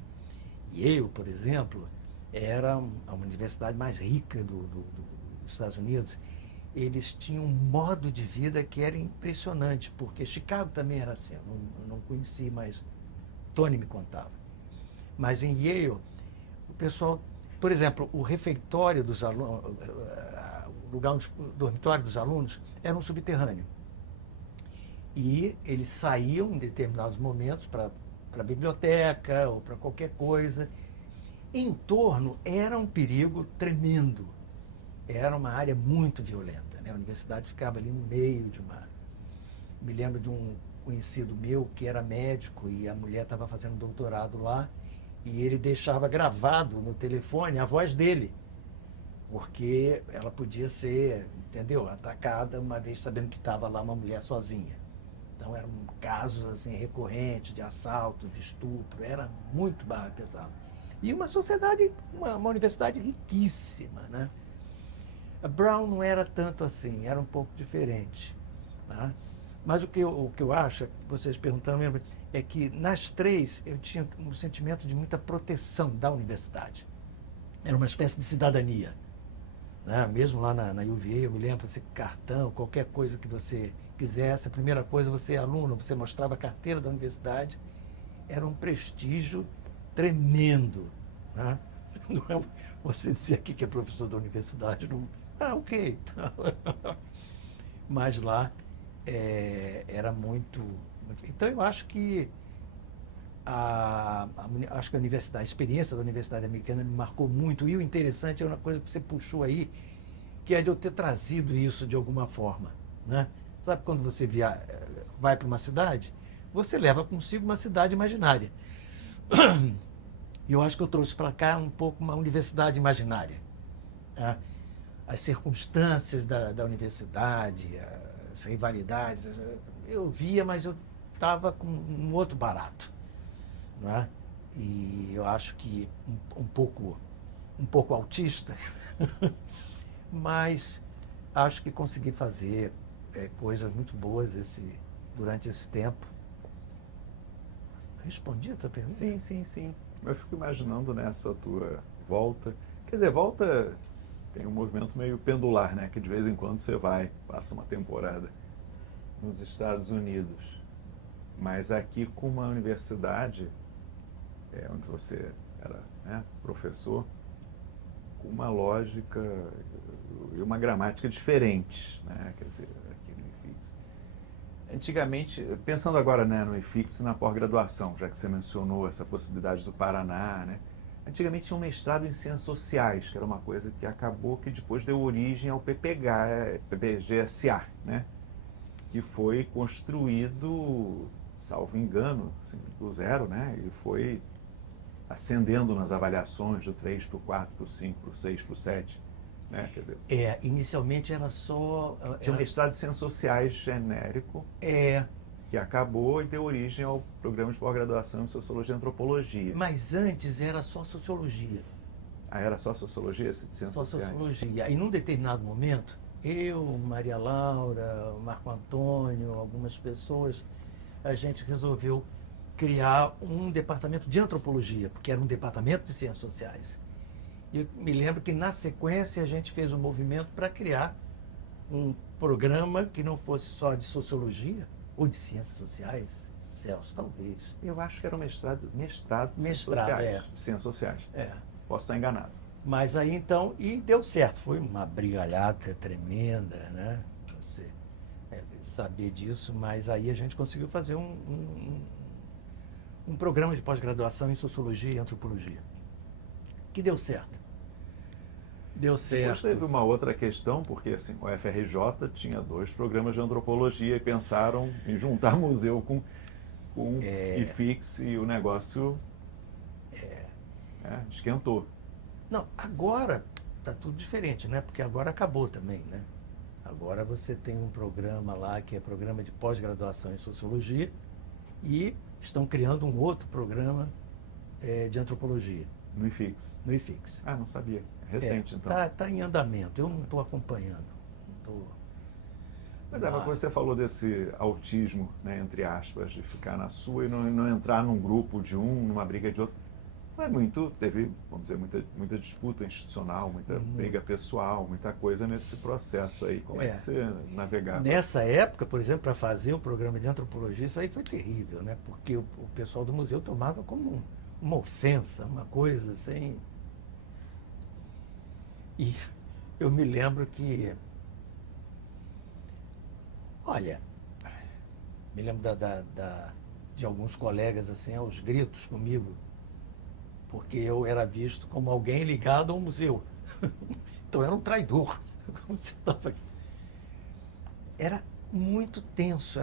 Yale, por exemplo, era a universidade mais rica dos Estados Unidos. Eles tinham um modo de vida que era impressionante, porque Chicago também era assim, eu não conheci, mas Tony me contava. Mas em Yale, o pessoal, por exemplo, o refeitório dos alunos, o dormitório dos alunos era um subterrâneo. E eles saíam em determinados momentos para a biblioteca ou para qualquer coisa. Em torno era um perigo tremendo. Era uma área muito violenta, né? A universidade ficava ali no meio de uma... Me lembro de um conhecido meu que era médico e a mulher estava fazendo doutorado lá e ele deixava gravado no telefone a voz dele, porque ela podia ser, entendeu, atacada uma vez sabendo que estava lá uma mulher sozinha. Então eram casos assim recorrentes de assalto, de estupro, era muito pesado. E uma sociedade, uma universidade riquíssima, né? A Brown não era tanto assim, era um pouco diferente. Tá? Mas o que eu acho, vocês perguntando mesmo, é que nas três eu tinha um sentimento de muita proteção da universidade. Era uma espécie de cidadania. Né? Mesmo lá na UVA, eu me lembro, esse cartão, qualquer coisa que você quisesse, a primeira coisa, você é aluno, você mostrava a carteira da universidade, era um prestígio tremendo. Né? Não é você dizer aqui que é professor da universidade, não... ok. Mas lá era muito... Então, eu acho que acho que a experiência da Universidade Americana me marcou muito. E o interessante é uma coisa que você puxou aí, que é de eu ter trazido isso de alguma forma. Né? Sabe quando você vai para uma cidade, você leva consigo uma cidade imaginária. E eu acho que eu trouxe para cá um pouco uma universidade imaginária. Tá? As circunstâncias da universidade, as rivalidades, eu via, mas eu estava com um outro barato. Né? E eu acho que um pouco autista, mas acho que consegui fazer coisas muito boas durante esse tempo. Respondi a tua pergunta? Sim, sim, sim. Eu fico imaginando nessa tua volta. Quer dizer, volta tem um movimento meio pendular, né? Que de vez em quando você passa uma temporada nos Estados Unidos. Mas aqui com uma universidade, onde você era, né, professor, com uma lógica e uma gramática diferentes, né? Quer dizer, aqui no IFIX. Antigamente, pensando agora, né, no IFIX e na pós-graduação, já que você mencionou essa possibilidade do Paraná, né? Antigamente tinha um mestrado em Ciências Sociais, que era uma coisa que acabou que depois deu origem ao PPG-SA, né? Que foi construído, salvo engano, assim, do zero, né? E foi ascendendo nas avaliações do 3 para o 4, para o 5, para o 6, para o 7. Né? Quer dizer, inicialmente era só... tinha um mestrado de Ciências Sociais genérico, que acabou e deu origem ao programa de pós-graduação em Sociologia e Antropologia. Mas antes era só Sociologia. Era só Sociologia, de Ciências Só Sociais? Sociologia. E num determinado momento, eu, Maria Laura, Marco Antônio, algumas pessoas, a gente resolveu criar um departamento de antropologia, porque era um departamento de ciências sociais. E eu me lembro que, na sequência, a gente fez um movimento para criar um programa que não fosse só de sociologia ou de ciências sociais, Celso, talvez. Eu acho que era um mestrado de ciências Mestrado, sociais. De ciências sociais. É. Posso estar enganado. Mas aí então, e deu certo, foi uma brigalhada tremenda, né? Você saber disso, mas aí a gente conseguiu fazer um programa de pós-graduação em sociologia e antropologia, que deu certo. Deu certo. Depois teve uma outra questão, porque assim, o FRJ tinha 2 programas de antropologia e pensaram em juntar museu com IFIX e o negócio esquentou. Não, agora está tudo diferente, né? Porque agora acabou também, né? Agora você tem um programa lá que é programa de pós-graduação em sociologia e estão criando um outro programa de antropologia. No IFIX. No IFIX. Ah, não sabia. É recente, então. Está em andamento. Eu não estou acompanhando. Mas você falou desse autismo, né, entre aspas, de ficar na sua e não entrar num grupo de um, numa briga de outro. Não é muito, teve, vamos dizer, muita disputa institucional, muita briga pessoal, muita coisa nesse processo aí. Como é que você navegava? Nessa época, por exemplo, para fazer o programa de antropologia, isso aí foi terrível, né? Porque o pessoal do museu tomava como uma ofensa, uma coisa assim. E eu me lembro que, olha, me lembro de alguns colegas assim, aos gritos comigo, porque eu era visto como alguém ligado ao museu. Então era um traidor. Era muito tenso.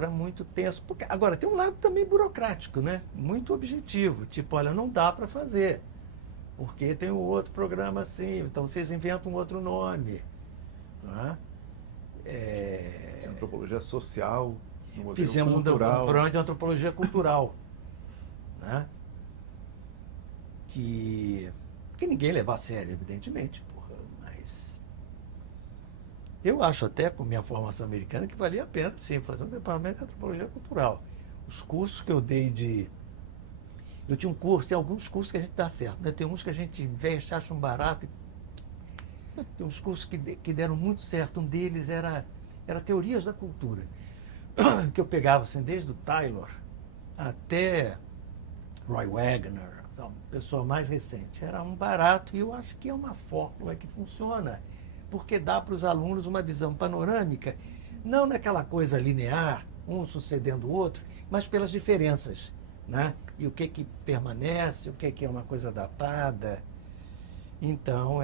Porque, agora, tem um lado também burocrático, né? Muito objetivo. Tipo, olha, não dá para fazer, porque tem um outro programa assim, então vocês inventam um outro nome. Não é? Antropologia social, no museu Fizemos cultural. um programa de antropologia cultural, né? Que ninguém leva a sério, evidentemente, porra, mas eu acho até, com minha formação americana, que valia a pena, sim, fazer um departamento de antropologia cultural. Os cursos que eu dei eu tinha um curso, tem alguns cursos que a gente dá certo, né? Tem uns que a gente investe, acha um barato. Tem uns cursos que deram muito certo. Um deles era teorias da cultura, que eu pegava assim, desde o Taylor até Roy Wagner, pessoa mais recente. Era um barato e eu acho que é uma fórmula que funciona, porque dá para os alunos uma visão panorâmica, não naquela coisa linear, um sucedendo o outro, mas pelas diferenças, né? E o que permanece, o que é uma coisa datada. Então,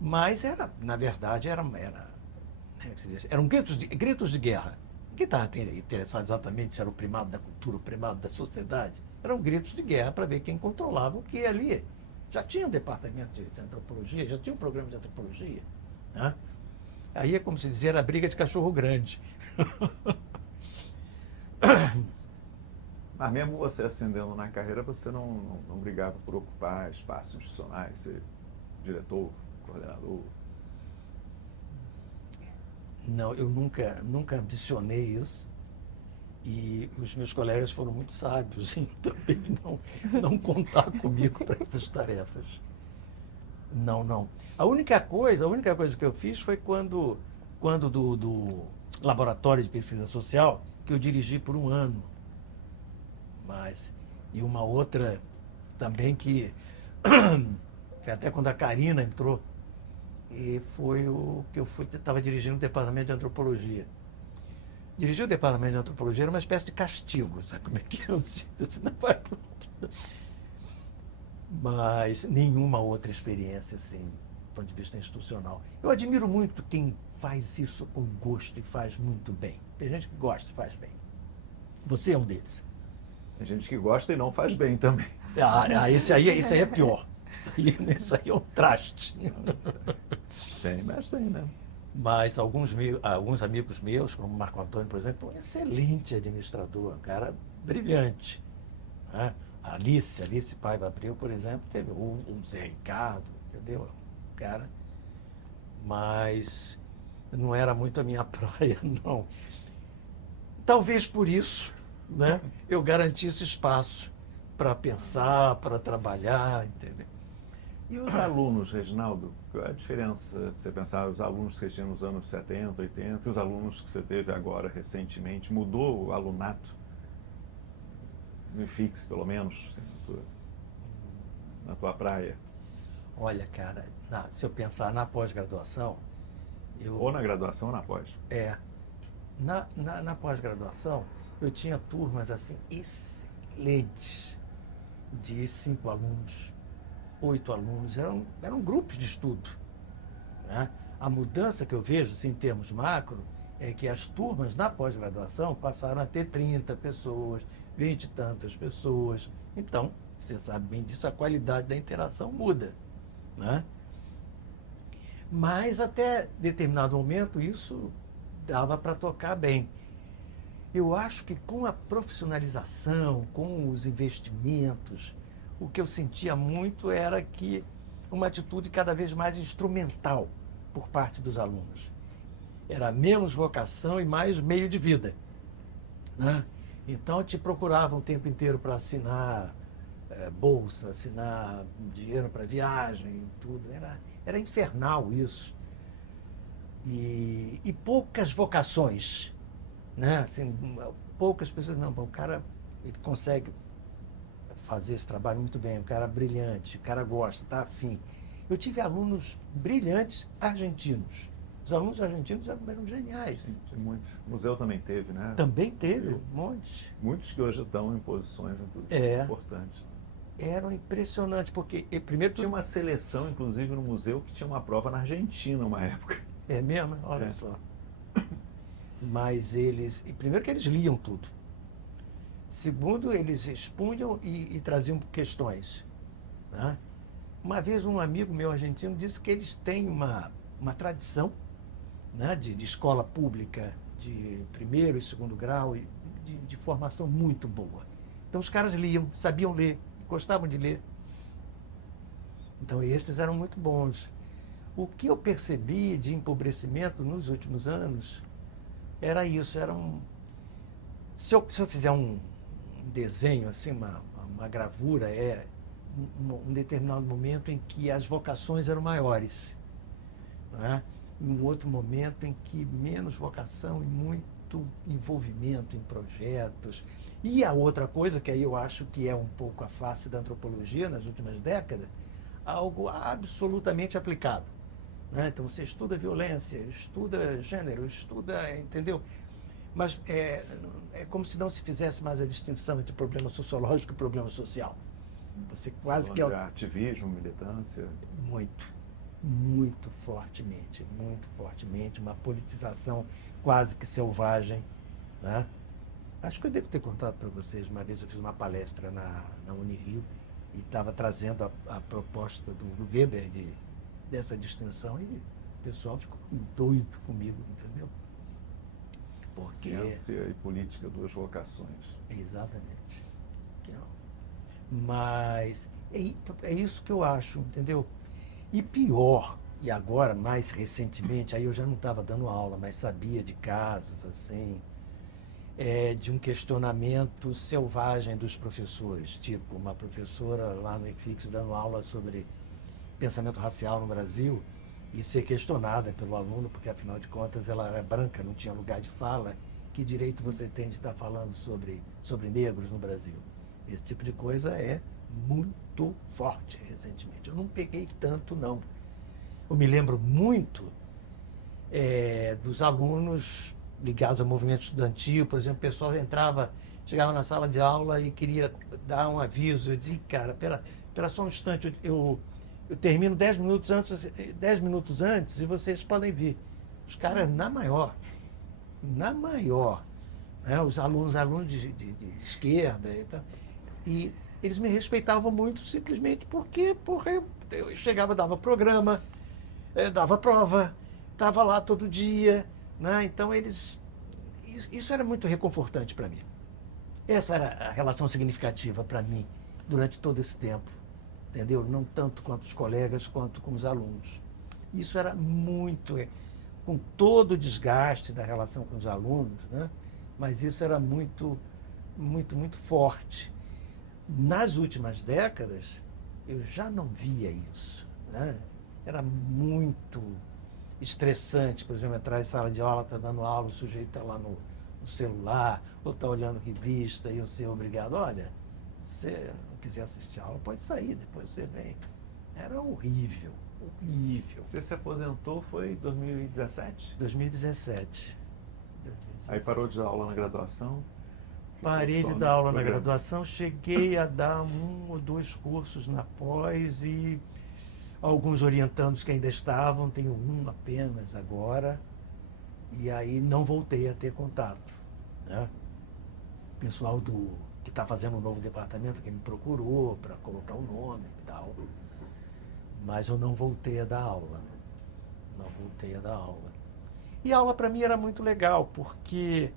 mas na verdade, eram gritos de guerra. Quem estava interessado exatamente se era o primado da cultura, o primado da sociedade? Eram gritos de guerra para ver quem controlava o que ali. Já tinha um departamento de antropologia, já tinha um programa de antropologia, né? Aí é como se dizer, a briga de cachorro grande. Mas mesmo você ascendendo na carreira, você não brigava por ocupar espaços institucionais, ser diretor, coordenador? Não, eu nunca ambicionei isso. E os meus colegas foram muito sábios em também não contar comigo para essas tarefas. Não. A única coisa que eu fiz foi quando do laboratório de pesquisa social, que eu dirigi por um ano. E uma outra também que foi até quando a Karina entrou, e foi o que eu estava dirigindo o departamento de antropologia. Dirigir o departamento de antropologia era uma espécie de castigo, sabe como é que eu sinto? Assim, não vai pro outro. Mas nenhuma outra experiência, assim, do ponto de vista institucional. Eu admiro muito quem faz isso com gosto e faz muito bem. Tem gente que gosta e faz bem. Você é um deles. Tem gente que gosta e não faz bem também. Esse aí é pior. Isso aí é um traste. Mas tem, né? Mas alguns amigos meus, como o Marco Antônio, por exemplo, um excelente administrador, um cara brilhante, né? A Alice Paiva Abreu, por exemplo, teve um Zé Ricardo, entendeu? Cara, mas não era muito a minha praia, não. Talvez por isso, né, eu garantisse espaço para pensar, para trabalhar, entendeu? E os alunos, Reginaldo, qual é a diferença? Você pensar, os alunos que você tinha nos anos 70, 80 e os alunos que você teve agora recentemente, mudou o alunato? No IFIX, pelo menos, assim, na tua praia? Olha, cara, se eu pensar na pós-graduação, Ou na graduação ou na pós? Na pós-graduação, eu tinha turmas assim excelentes, de 5 alunos, 8 alunos, eram grupos de estudo, né? A mudança que eu vejo, assim, em termos macro, é que as turmas na pós-graduação passaram a ter 30 pessoas, 20 e tantas pessoas. Então, você sabe bem disso, a qualidade da interação muda, né? Mas até determinado momento isso dava para tocar bem. Eu acho que com a profissionalização, com os investimentos, o que eu sentia muito era que uma atitude cada vez mais instrumental por parte dos alunos. Era menos vocação e mais meio de vida, né? Então te procuravam o tempo inteiro para assinar bolsa, assinar dinheiro para viagem, tudo. Era infernal isso. E poucas vocações, né? Assim, poucas pessoas, não, o cara ele consegue fazer esse trabalho muito bem, o cara é brilhante, o cara gosta, está afim. Eu tive alunos brilhantes argentinos. Os alunos argentinos eram geniais. Muito. O museu também teve, né? Também teve um monte. Muitos que hoje estão em posições importantes. Eram impressionantes, porque primeiro tinha uma seleção, inclusive, no museu, que tinha uma prova na Argentina uma época. É mesmo? Olha só. Mas primeiro que eles liam tudo. Segundo, eles expunham e traziam questões, né? Uma vez um amigo meu argentino disse que eles têm uma tradição, né, de escola pública de primeiro e segundo grau, e de formação muito boa. Então os caras liam, sabiam ler, gostavam de ler. Então esses eram muito bons. O que eu percebi de empobrecimento nos últimos anos era isso, se eu fizer um desenho, assim, uma gravura, um determinado momento em que as vocações eram maiores, né? Um outro momento em que menos vocação e muito envolvimento em projetos. E a outra coisa, que aí eu acho que é um pouco a face da antropologia nas últimas décadas, algo absolutamente aplicado, né? Então você estuda violência, estuda gênero, entendeu? Mas é como se não se fizesse mais a distinção entre problema sociológico e problema social. Você quase que... Ativismo, militância. Muito fortemente, uma politização quase que selvagem, né? Acho que eu devo ter contado para vocês, uma vez eu fiz uma palestra na Unirio e estava trazendo a proposta do Weber dessa distinção e o pessoal ficou doido comigo, entendeu? Porque... Ciência e política, duas vocações. Exatamente. Mas é isso que eu acho, entendeu? E pior, e agora, mais recentemente, aí eu já não estava dando aula, mas sabia de casos, assim, de um questionamento selvagem dos professores. Tipo, uma professora lá no IFIX dando aula sobre pensamento racial no Brasil e ser questionada pelo aluno, porque, afinal de contas, ela era branca, não tinha lugar de fala. Que direito você tem de estar falando sobre negros no Brasil? Esse tipo de coisa é muito forte recentemente. Eu não peguei tanto, não. Eu me lembro muito dos alunos ligados ao movimento estudantil. Por exemplo, o pessoal chegava na sala de aula e queria dar um aviso. Eu dizia, cara, espera só um instante, eu termino 10 minutos antes e vocês podem vir. Os caras, na maior, né? Os alunos de esquerda e tal. E eles me respeitavam muito simplesmente porque eu chegava, dava programa, dava prova, estava lá todo dia, né? Então isso era muito reconfortante para mim. Essa era a relação significativa para mim durante todo esse tempo, entendeu? Não tanto quanto os colegas, quanto com os alunos. Isso era muito, com todo o desgaste da relação com os alunos, né? Mas isso era muito, muito, muito forte. Nas últimas décadas, eu já não via isso, né? Era muito estressante, por exemplo, entrar em sala de aula, está dando aula, o sujeito está lá no celular, ou está olhando revista e eu ser obrigado, olha, se você não quiser assistir a aula, pode sair, depois você vem. Era horrível, horrível. Você se aposentou foi em 2017? 2017. Aí parou de dar aula na graduação? Parei Ficou de só dar no aula na programa? graduação, cheguei a dar 1 ou 2 cursos na pós e alguns orientandos que ainda estavam, tenho um apenas agora, e aí não voltei a ter contato, né? O pessoal que está fazendo um novo departamento que me procurou para colocar o nome e tal, mas eu não voltei a dar aula, não voltei a dar aula. E a aula para mim era muito legal, porque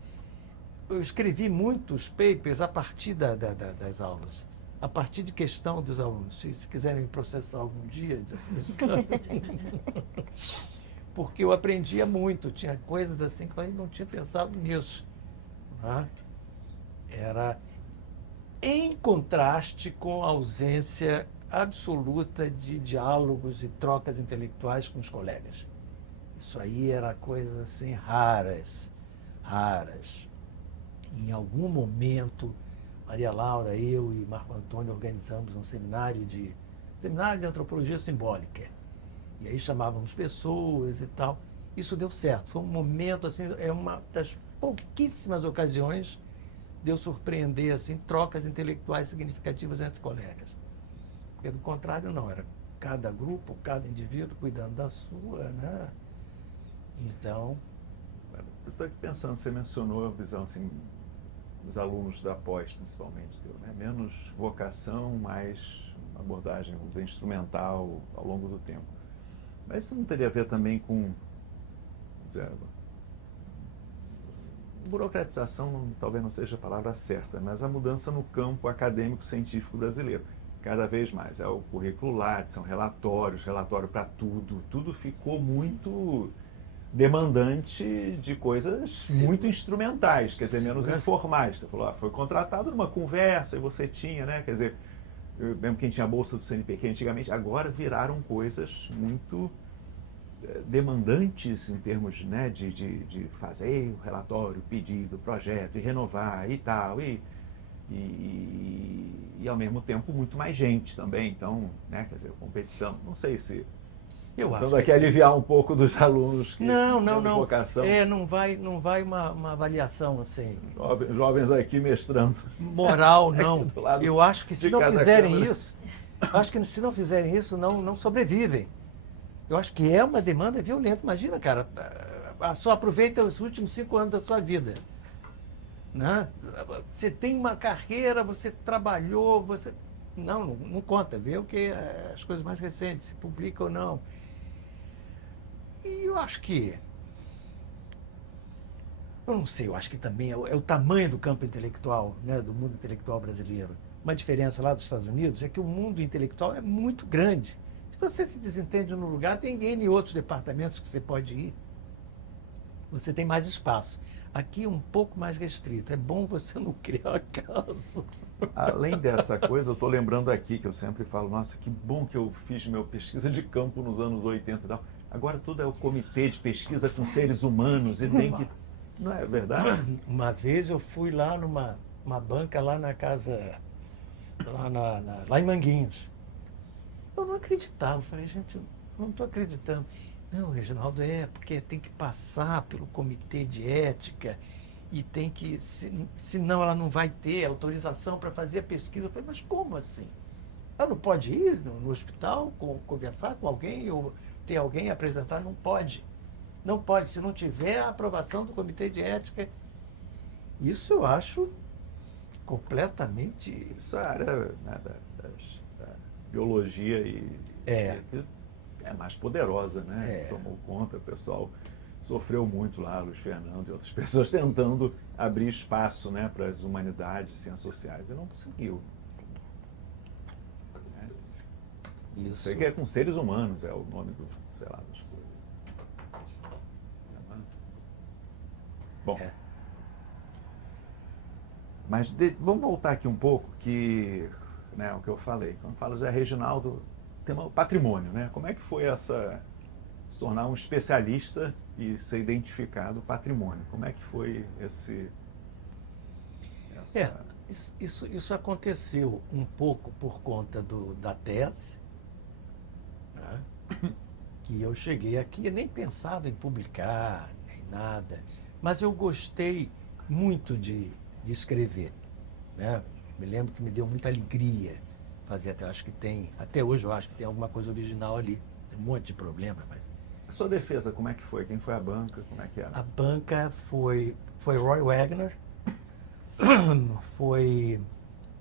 eu escrevi muitos papers a partir das aulas, a partir de questão dos alunos. Se quiserem me processar algum dia, porque eu aprendia muito, tinha coisas assim que eu não tinha pensado nisso, né? Era em contraste com a ausência absoluta de diálogos e trocas intelectuais com os colegas. Isso aí era coisas assim raras, raras. Em algum momento, Maria Laura, eu e Marco Antônio organizamos um seminário de antropologia simbólica. E aí chamávamos pessoas e tal. Isso deu certo. Foi um momento, assim, é uma das pouquíssimas ocasiões de eu surpreender, assim, trocas intelectuais significativas entre colegas. Porque, do contrário, não. Era cada grupo, cada indivíduo cuidando da sua, né? Então... Eu estou aqui pensando, você mencionou a visão assim, dos alunos da pós, principalmente, né? Menos vocação, mais abordagem, vamos dizer, instrumental ao longo do tempo. Mas isso não teria a ver também com, vamos dizer, burocratização, talvez não seja a palavra certa, mas a mudança no campo acadêmico-científico brasileiro. Cada vez mais. É o currículo Lattes, são relatórios, relatório para tudo. Tudo ficou muito demandante de coisas muito instrumentais, quer dizer, menos informais. Você falou, foi contratado numa conversa e você tinha, né? Quer dizer, mesmo quem tinha a bolsa do CNPq antigamente, agora viraram coisas muito demandantes em termos, né, de fazer o relatório, pedido, projeto, e renovar e tal, e ao mesmo tempo muito mais gente também, então, né, quer dizer, competição, não sei se... Eu Tentando acho aqui que aliviar um pouco dos alunos que não, têm vocação. não vai uma avaliação assim. Jovens aqui mestrando. Moral, não. Do lado Eu acho que se de não cada fizerem câmera. isso, acho que se não fizerem isso, não sobrevivem. Eu acho que é uma demanda violenta. Imagina, cara, só aproveita os últimos 5 anos da sua vida, né? Você tem uma carreira, você trabalhou, você... Não conta, vê o que as coisas mais recentes, se publica ou não. E eu acho que... Eu não sei, eu acho que também é o tamanho do campo intelectual, né, do mundo intelectual brasileiro. Uma diferença lá dos Estados Unidos é que o mundo intelectual é muito grande. Se você se desentende num lugar, tem N outros departamentos que você pode ir. Você tem mais espaço. Aqui é um pouco mais restrito. É bom você não criar caso. Além dessa coisa, eu estou lembrando aqui que eu sempre falo, nossa, que bom que eu fiz minha pesquisa de campo nos anos 80 e tal. Agora tudo é o comitê de pesquisa com seres humanos e tem que... Não é verdade? Uma vez eu fui lá numa banca lá na casa, lá em Manguinhos. Eu não acreditava. Eu falei, gente, eu não estou acreditando. Não, Reginaldo, porque tem que passar pelo comitê de ética e tem que, senão ela não vai ter autorização para fazer a pesquisa. Eu falei, mas como assim? Ela não pode ir no hospital, conversar com alguém ou ter alguém apresentar? Não pode. Não pode, se não tiver a aprovação do comitê de ética. Isso eu acho completamente... Isso é a área, né, da biologia é mais poderosa, né? Tomou conta, o pessoal sofreu muito lá, Luiz Fernando e outras pessoas tentando abrir espaço, né, para as humanidades, ciências sociais, e não conseguiu. Isso. Sei que é com seres humanos, é o nome do, sei lá, das coisas. Bom, Mas vamos voltar aqui um pouco, que, né, o que eu falei. Quando falo Zé Reginaldo, tem o patrimônio, né? Como é que foi se tornar um especialista e ser identificado patrimônio? Como é que foi É, essa... isso aconteceu um pouco por conta da tese, né? Que eu cheguei aqui e nem pensava em publicar, nem nada, mas eu gostei muito de escrever, né? Me lembro que me deu muita alegria fazer, até hoje eu acho que tem alguma coisa original ali, tem um monte de problema, mas A sua defesa, como é que foi? Quem foi a banca? Como é que era? a banca foi Roy Wagner, foi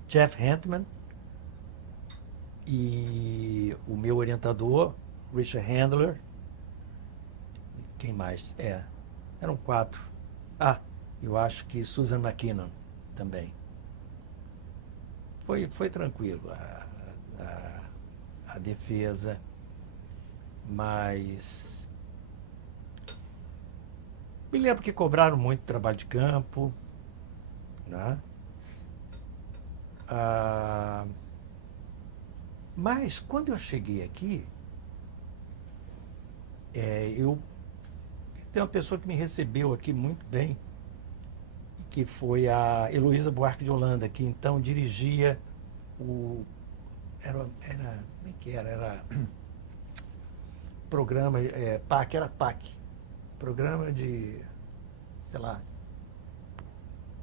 Jeff Hantman e o meu orientador, Richard Handler. Quem mais? Eram 4. Ah, eu acho que Susan McKinnon também. Foi tranquilo a defesa, mas me lembro que cobraram muito trabalho de campo, né? Ah, mas quando eu cheguei aqui, eu tem uma pessoa que me recebeu aqui muito bem, que foi a Heloísa Buarque de Holanda, que então dirigia o. Como é que era? Era programa, PAC, era PAC. Programa de, sei lá,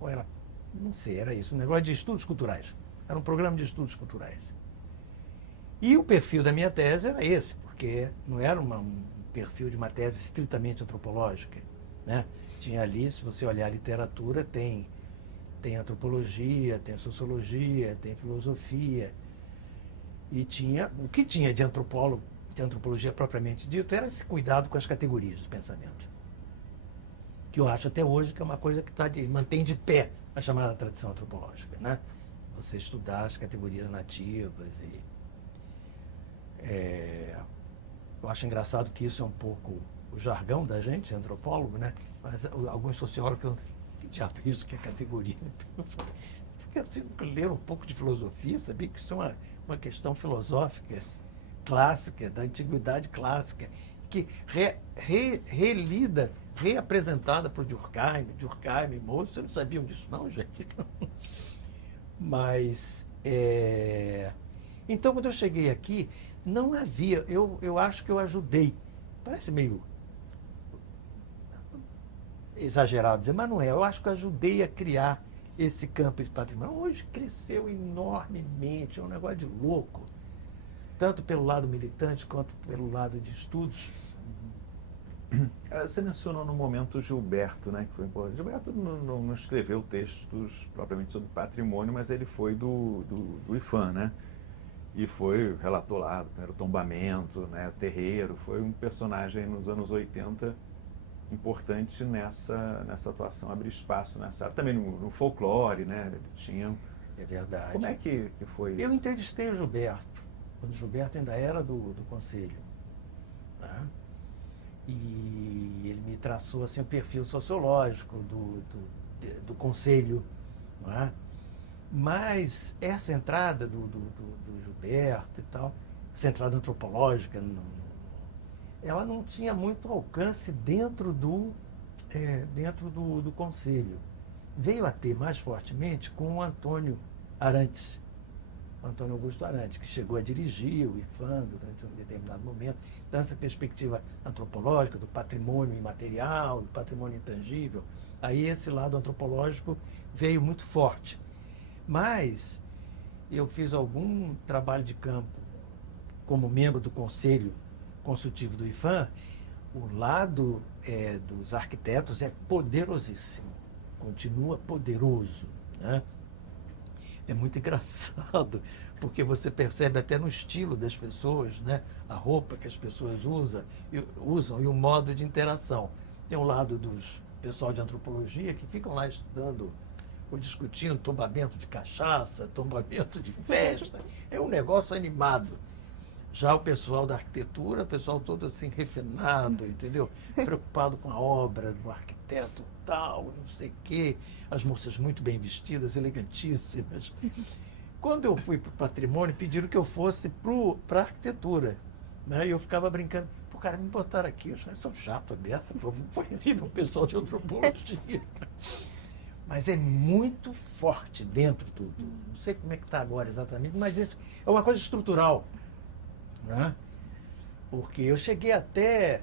ou era, não sei, era isso, um negócio de estudos culturais. Era um programa de estudos culturais. E o perfil da minha tese era esse, porque não era um perfil de uma tese estritamente antropológica, né? Tinha ali, se você olhar a literatura, tem antropologia, tem sociologia, tem filosofia. E o que tinha de antropólogo, de antropologia propriamente dito, era esse cuidado com as categorias do pensamento. Que eu acho até hoje que é uma coisa que mantém de pé a chamada tradição antropológica, né? Você estudar as categorias nativas eu acho engraçado que isso é um pouco o jargão da gente, antropólogo, né? Mas alguns sociólogos perguntam, que diabo é isso que é categoria? Porque eu tenho que ler um pouco de filosofia, sabia que isso é uma questão filosófica clássica, da antiguidade clássica, que relida, reapresentada por Durkheim, Moço, vocês não sabiam disso não, gente? Mas, então, quando eu cheguei aqui, não havia, eu acho que eu ajudei, parece meio exagerado dizer, mas não é, eu acho que eu ajudei a criar esse campo de patrimônio. Hoje cresceu enormemente, é um negócio de louco, tanto pelo lado militante quanto pelo lado de estudos. Você mencionou no momento o Gilberto, né, que foi importante. Gilberto não escreveu textos propriamente sobre patrimônio, mas ele foi do IFAM, né? E relatou lá do primeiro tombamento, né, terreiro, foi um personagem nos anos 80 importante nessa atuação, abrir espaço nessa, também no folclore, né, tinha... É verdade. Como é que foi? Eu entrevistei o Gilberto, quando o Gilberto ainda era do Conselho, né? E ele me traçou assim, o perfil sociológico do Conselho, não é? Mas essa entrada do Gilberto e tal, essa entrada antropológica, ela não tinha muito alcance dentro do Conselho. Veio a ter mais fortemente com o Antônio Arantes, Antônio Augusto Arantes, que chegou a dirigir o IFAM durante um determinado momento. Então, essa perspectiva antropológica do patrimônio imaterial, do patrimônio intangível, aí esse lado antropológico veio muito forte. Mas eu fiz algum trabalho de campo como membro do Conselho Consultivo do IFAM, o lado dos arquitetos é poderosíssimo, continua poderoso, né? É muito engraçado, porque você percebe até no estilo das pessoas, né? A roupa que as pessoas usam e o modo de interação. Tem um lado dos pessoal de antropologia que ficam lá estudando ou discutindo tombamento de cachaça, tombamento de festa. É um negócio animado. Já o pessoal da arquitetura, o pessoal todo assim refinado, entendeu? Preocupado com a obra do arquiteto tal, não sei o quê. As moças muito bem vestidas, elegantíssimas. Quando eu fui para o patrimônio, pediram que eu fosse para a arquitetura. Né? E eu ficava brincando. Pô, cara, me botaram aqui, os caras são chatos dessa. Foi ali no pessoal de antropologia. Mas é muito forte dentro do. Não sei como é que está agora exatamente, mas isso é uma coisa estrutural. Né? Porque eu cheguei até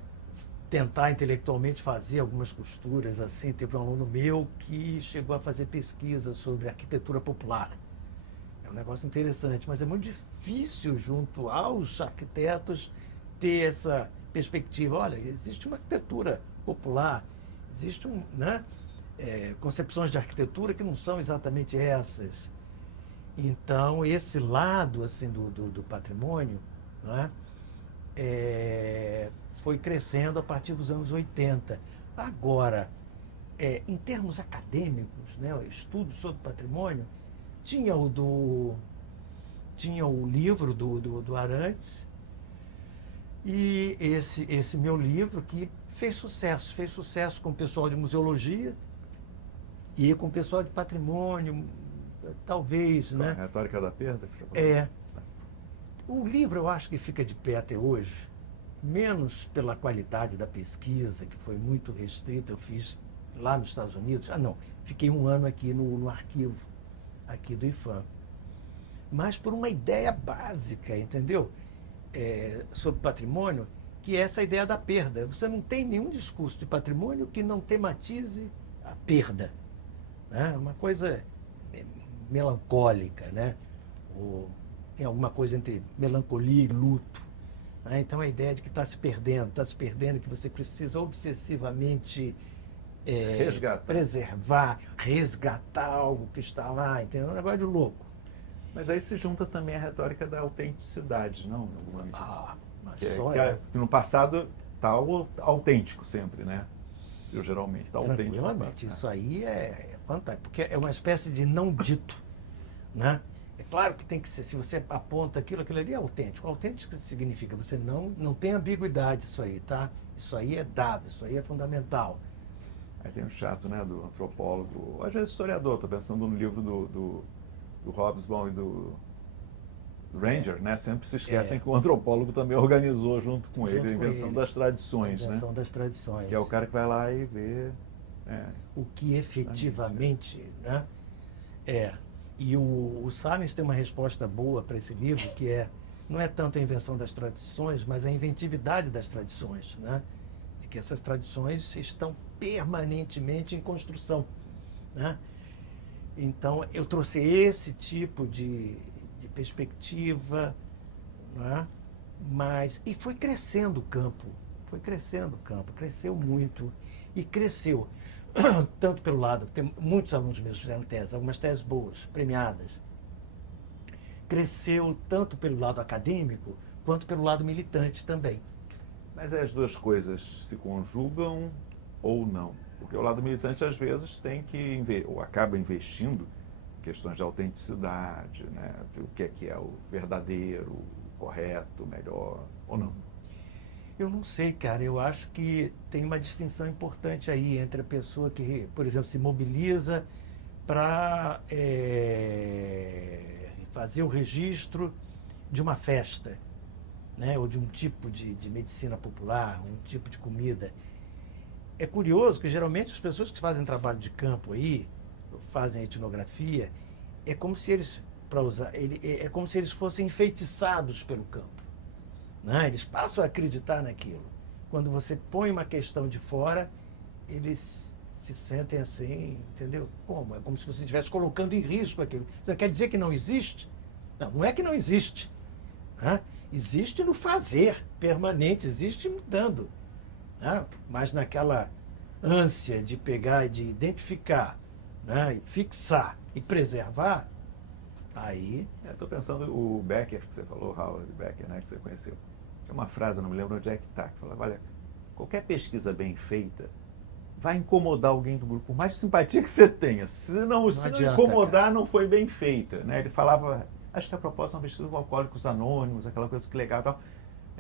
tentar intelectualmente fazer algumas costuras assim. Teve um aluno meu que chegou a fazer pesquisa sobre arquitetura popular. É um negócio interessante, mas é muito difícil junto aos arquitetos ter essa perspectiva. Olha, existe uma arquitetura popular, existe né, concepções de arquitetura que não são exatamente essas. Então, esse lado assim, do patrimônio, né, foi crescendo a partir dos anos 80. Agora, em termos acadêmicos, né, o estudo sobre patrimônio, tinha o livro do Arantes e esse meu livro que fez sucesso com o pessoal de museologia e com o pessoal de patrimônio, talvez, né? A retórica da perda que você falou. O livro eu acho que fica de pé até hoje, menos pela qualidade da pesquisa, que foi muito restrita. Eu fiz lá nos Estados Unidos. Não, fiquei um ano aqui no arquivo, aqui do IFAM. Mas por uma ideia básica, entendeu? Sobre patrimônio, que é essa ideia da perda. Você não tem nenhum discurso de patrimônio que não tematize a perda. Né? É uma coisa melancólica, né? Tem alguma coisa entre melancolia e luto. Né? Então a ideia de que está se perdendo, que você precisa obsessivamente preservar, resgatar algo que está lá, entendeu? É um negócio de louco. Mas aí se junta também a retórica da autenticidade, não? Mas que no passado está autêntico sempre, né? Eu geralmente está autêntico. Tranquilamente, isso aí é fantástico, porque é uma espécie de não dito, né? É claro que tem que ser, se você aponta aquilo ali é autêntico. Autêntico significa você não tem ambiguidade, isso aí, tá? Isso aí é dado, isso aí é fundamental. Aí tem o chato, né, do antropólogo, às vezes historiador, estou pensando no livro do Hobsbawm e do Ranger, né? Sempre se esquecem que o antropólogo também organizou junto com ele a invenção das tradições, a invenção das tradições. Que é o cara que vai lá e vê o que efetivamente, né? E o Samis tem uma resposta boa para esse livro, que não é tanto a invenção das tradições, mas a inventividade das tradições, né? De que essas tradições estão permanentemente em construção, né? Então, eu trouxe esse tipo de perspectiva, né? E foi crescendo o campo, cresceu muito, e cresceu tanto pelo lado, tem muitos alunos meus fizeram tese, algumas teses boas, premiadas. Cresceu tanto pelo lado acadêmico, quanto pelo lado militante também. Mas as duas coisas se conjugam ou não? Porque o lado militante, às vezes, tem que ou acaba investindo em questões de autenticidade, né? O que é o verdadeiro, o correto, o melhor, ou não? Eu não sei, cara. Eu acho que tem uma distinção importante aí entre a pessoa que, por exemplo, se mobiliza para fazer o registro de uma festa, né? Ou de um tipo de medicina popular, um tipo de comida. É curioso que geralmente as pessoas que fazem trabalho de campo aí, fazem etnografia, é como se eles, é como se eles fossem enfeitiçados pelo campo. Né? Eles passam a acreditar naquilo. Quando você põe uma questão de fora, eles se sentem assim, entendeu? Como? É como se você estivesse colocando em risco aquilo. Você quer dizer que não existe? Não, não é que não existe. Né? Existe no fazer permanente, existe mudando. Né? Mas naquela ânsia de pegar, de identificar, né? E fixar e preservar, aí... Estou pensando o Becker, que você falou, Howard Becker, né, que você conheceu. Tem uma frase, não me lembro onde é que está, que fala, olha, qualquer pesquisa bem feita vai incomodar alguém do grupo, por mais simpatia que você tenha. Se não incomodar, cara, não foi bem feita. Né? Ele falava, acho que a proposta é uma pesquisa com alcoólicos anônimos, aquela coisa que legal e tal.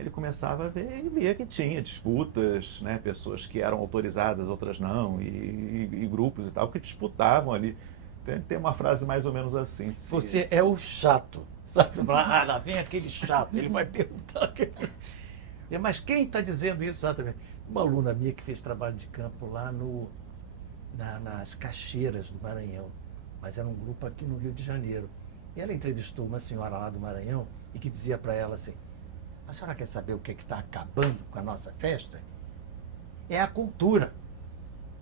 ele começava a ver e via que tinha disputas, né? Pessoas que eram autorizadas, outras não, e grupos e tal, que disputavam ali. Tem uma frase mais ou menos assim. Você é o chato, sabe? Ah, lá vem aquele chato, ele vai perguntar. Mas quem está dizendo isso exatamente? Uma aluna minha que fez trabalho de campo lá nas Cachoeiras do Maranhão, mas era um grupo aqui no Rio de Janeiro. E ela entrevistou uma senhora lá do Maranhão e que dizia para ela assim: a senhora quer saber o que está acabando com a nossa festa? É a cultura.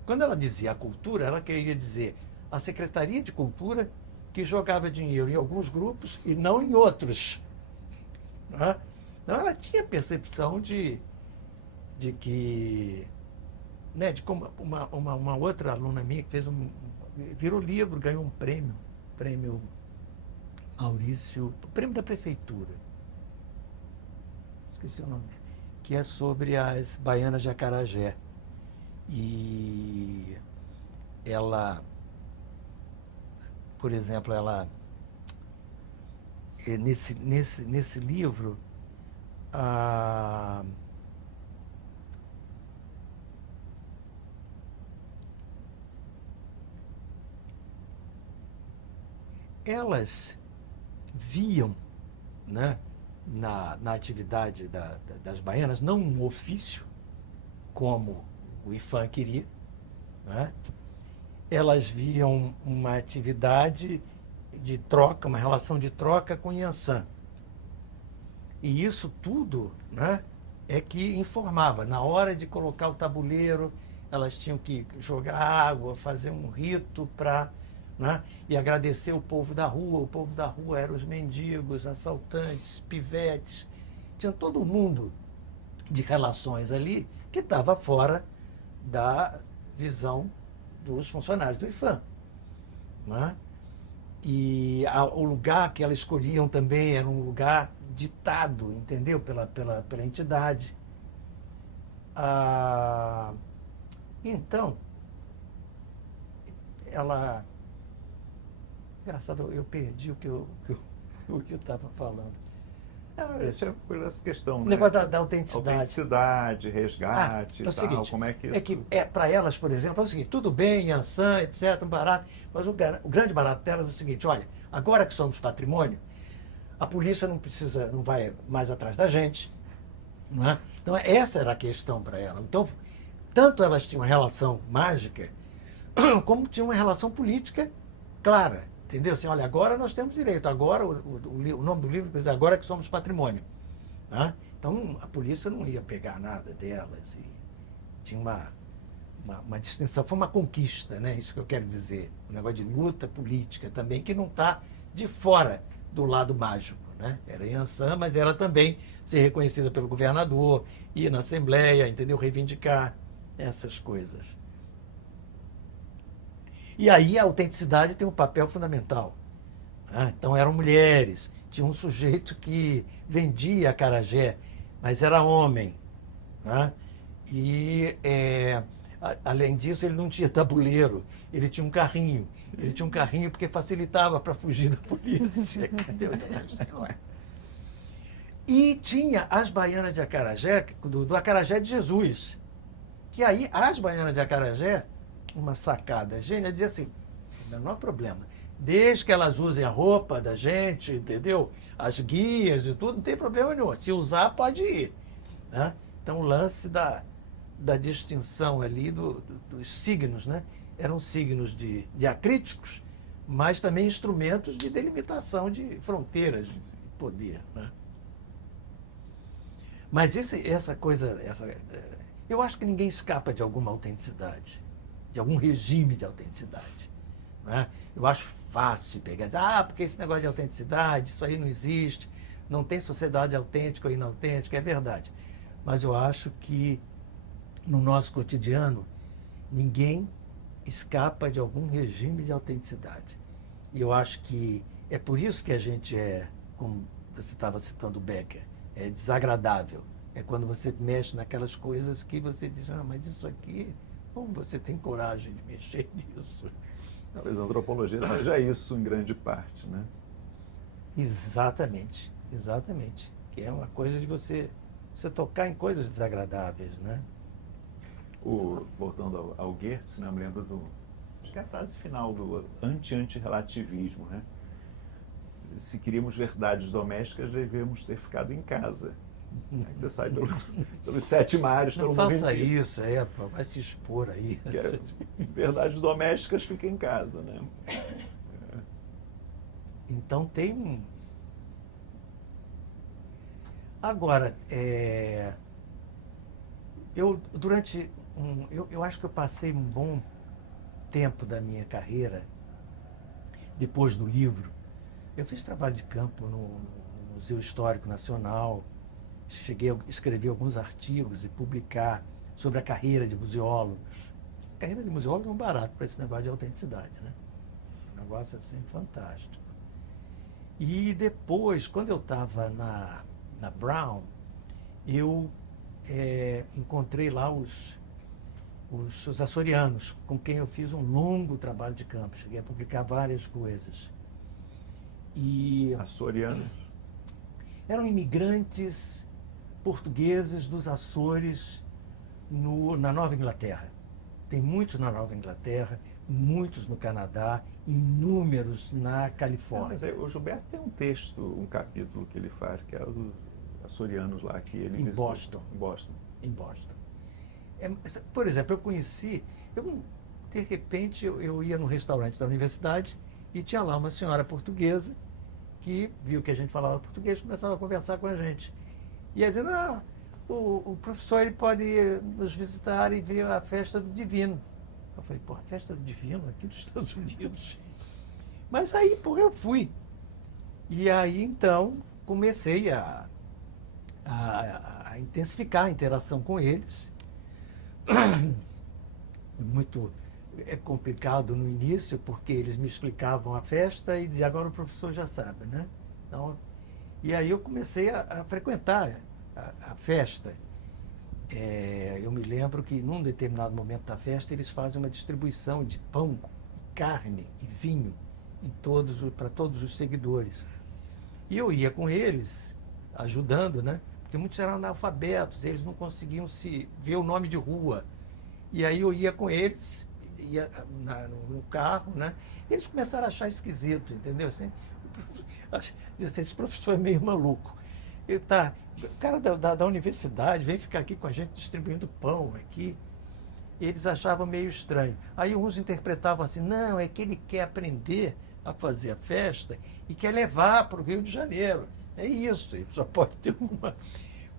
Quando ela dizia a cultura, ela queria dizer a Secretaria de Cultura que jogava dinheiro em alguns grupos e não em outros. Não é? Então ela tinha percepção de que, né, de como uma outra aluna minha que virou livro, ganhou um prêmio Maurício, prêmio da prefeitura, esqueci o nome, que é sobre as baianas de Acarajé. E ela, por exemplo, nesse livro, elas viam, né, na atividade das baianas, não um ofício, como o IPHAN queria, né? Elas viam uma atividade de troca, uma relação de troca com Iansã. E isso tudo, né, é que informava. Na hora de colocar o tabuleiro, elas tinham que jogar água, fazer um rito para, né, e agradecer o povo da rua. O povo da rua eram os mendigos, assaltantes, pivetes. Tinha todo mundo de relações ali que estava fora da visão dos funcionários do IPHAN. Né? E o lugar que elas escolhiam também era um lugar ditado, entendeu? Pela entidade. Então, ela... Engraçado, eu perdi o que eu estava falando. Essa é por essa questão, O né? negócio da autenticidade. Autenticidade, resgate É e o tal. seguinte, Como é que isso... é que para elas, por exemplo, é o seguinte: tudo bem, Iansã, etc., um barato, mas o grande barato delas é o seguinte: olha, agora que somos patrimônio, a polícia não vai mais atrás da gente. Não é? Então, essa era a questão para ela. Então, tanto elas tinham uma relação mágica, como tinham uma relação política clara. Entendeu? Assim, olha, agora nós temos direito, agora o nome do livro diz agora que somos patrimônio. Né? Então, a polícia não ia pegar nada delas. E tinha uma distinção, foi uma conquista, né? Isso que eu quero dizer. Um negócio de luta política também, que não está de fora do lado mágico. Né? Era Iansã, mas era também ser reconhecida pelo governador, ir na Assembleia, entendeu? Reivindicar essas coisas. E aí a autenticidade tem um papel fundamental. Né? Então eram mulheres, tinha um sujeito que vendia acarajé, mas era homem. Né? E, além disso, ele não tinha tabuleiro, ele tinha um carrinho. Ele tinha um carrinho porque facilitava para fugir da polícia. E tinha as baianas de acarajé, do acarajé de Jesus. Que aí, as baianas de acarajé, uma sacada gênia, dizia assim: não há problema. Desde que elas usem a roupa da gente, entendeu? As guias e tudo, não tem problema nenhum. Se usar, pode ir. Né? Então, o lance da distinção ali dos signos, né? Eram signos de acríticos, mas também instrumentos de delimitação de fronteiras de poder. Né? Mas essa coisa, eu acho que ninguém escapa de alguma autenticidade, de algum regime de autenticidade. Né? Eu acho fácil pegar e dizer, porque esse negócio de autenticidade, isso aí não existe, não tem sociedade autêntica ou inautêntica, é verdade. Mas eu acho que no nosso cotidiano, ninguém escapa de algum regime de autenticidade. E eu acho que é por isso que a gente como você estava citando Becker, é desagradável. É quando você mexe naquelas coisas que você diz, mas isso aqui, como você tem coragem de mexer nisso? Talvez a antropologia seja isso em grande parte, né? Exatamente. Que é uma coisa de você você tocar em coisas desagradáveis, né? Voltando ao Goethe, né, eu me lembro acho que é a frase final do anti-antirrelativismo, né? Se queríamos verdades domésticas, devemos ter ficado em casa. Aí você sai pelos 7 mares, Não pelo mundo faça inteiro. isso, pô, vai se expor aí. Verdades domésticas, fica em casa, né? Então tem Agora, eu acho que eu passei um bom tempo da minha carreira, depois do livro. Eu fiz trabalho de campo no Museu Histórico Nacional, cheguei a escrever alguns artigos e publicar sobre a carreira de museólogos. A carreira de museólogo é um barato para esse negócio de autenticidade, né? Um negócio assim fantástico. E depois, quando eu estava na Brown, eu encontrei lá os açorianos, com quem eu fiz um longo trabalho de campo. Cheguei a publicar várias coisas. E Açorianos. eram imigrantes portugueses dos Açores na Nova Inglaterra. Tem muitos na Nova Inglaterra, muitos no Canadá, inúmeros na Califórnia. Mas o Gilberto tem um texto, um capítulo que ele faz, que é o dos açorianos lá, que ele visitou. Boston. Em Boston. Em Boston. Por exemplo, de repente, eu ia num restaurante da universidade e tinha lá uma senhora portuguesa que viu que a gente falava português e começava a conversar com a gente. E ia dizendo, o professor ele pode nos visitar e ver a festa do Divino. Eu falei, a festa do Divino aqui dos Estados Unidos. Mas aí, eu fui. E aí, então, comecei a intensificar a interação com eles. Muito complicado no início, porque eles me explicavam a festa e diziam, agora o professor já sabe, né? Então, e aí eu comecei a frequentar a festa. Eu me lembro que num determinado momento da festa eles fazem uma distribuição de pão, carne e vinho para todos os seguidores. E eu ia com eles, ajudando, né? Porque muitos eram analfabetos, eles não conseguiam se ver o nome de rua. E aí eu ia com eles, ia no carro, né? Eles começaram a achar esquisito, entendeu? Assim, esse professor é meio maluco. O cara da universidade vem ficar aqui com a gente distribuindo pão aqui. Eles achavam meio estranho. Aí uns interpretavam assim, não, é que ele quer aprender a fazer a festa e quer levar para o Rio de Janeiro. É isso, ele só pode ter uma.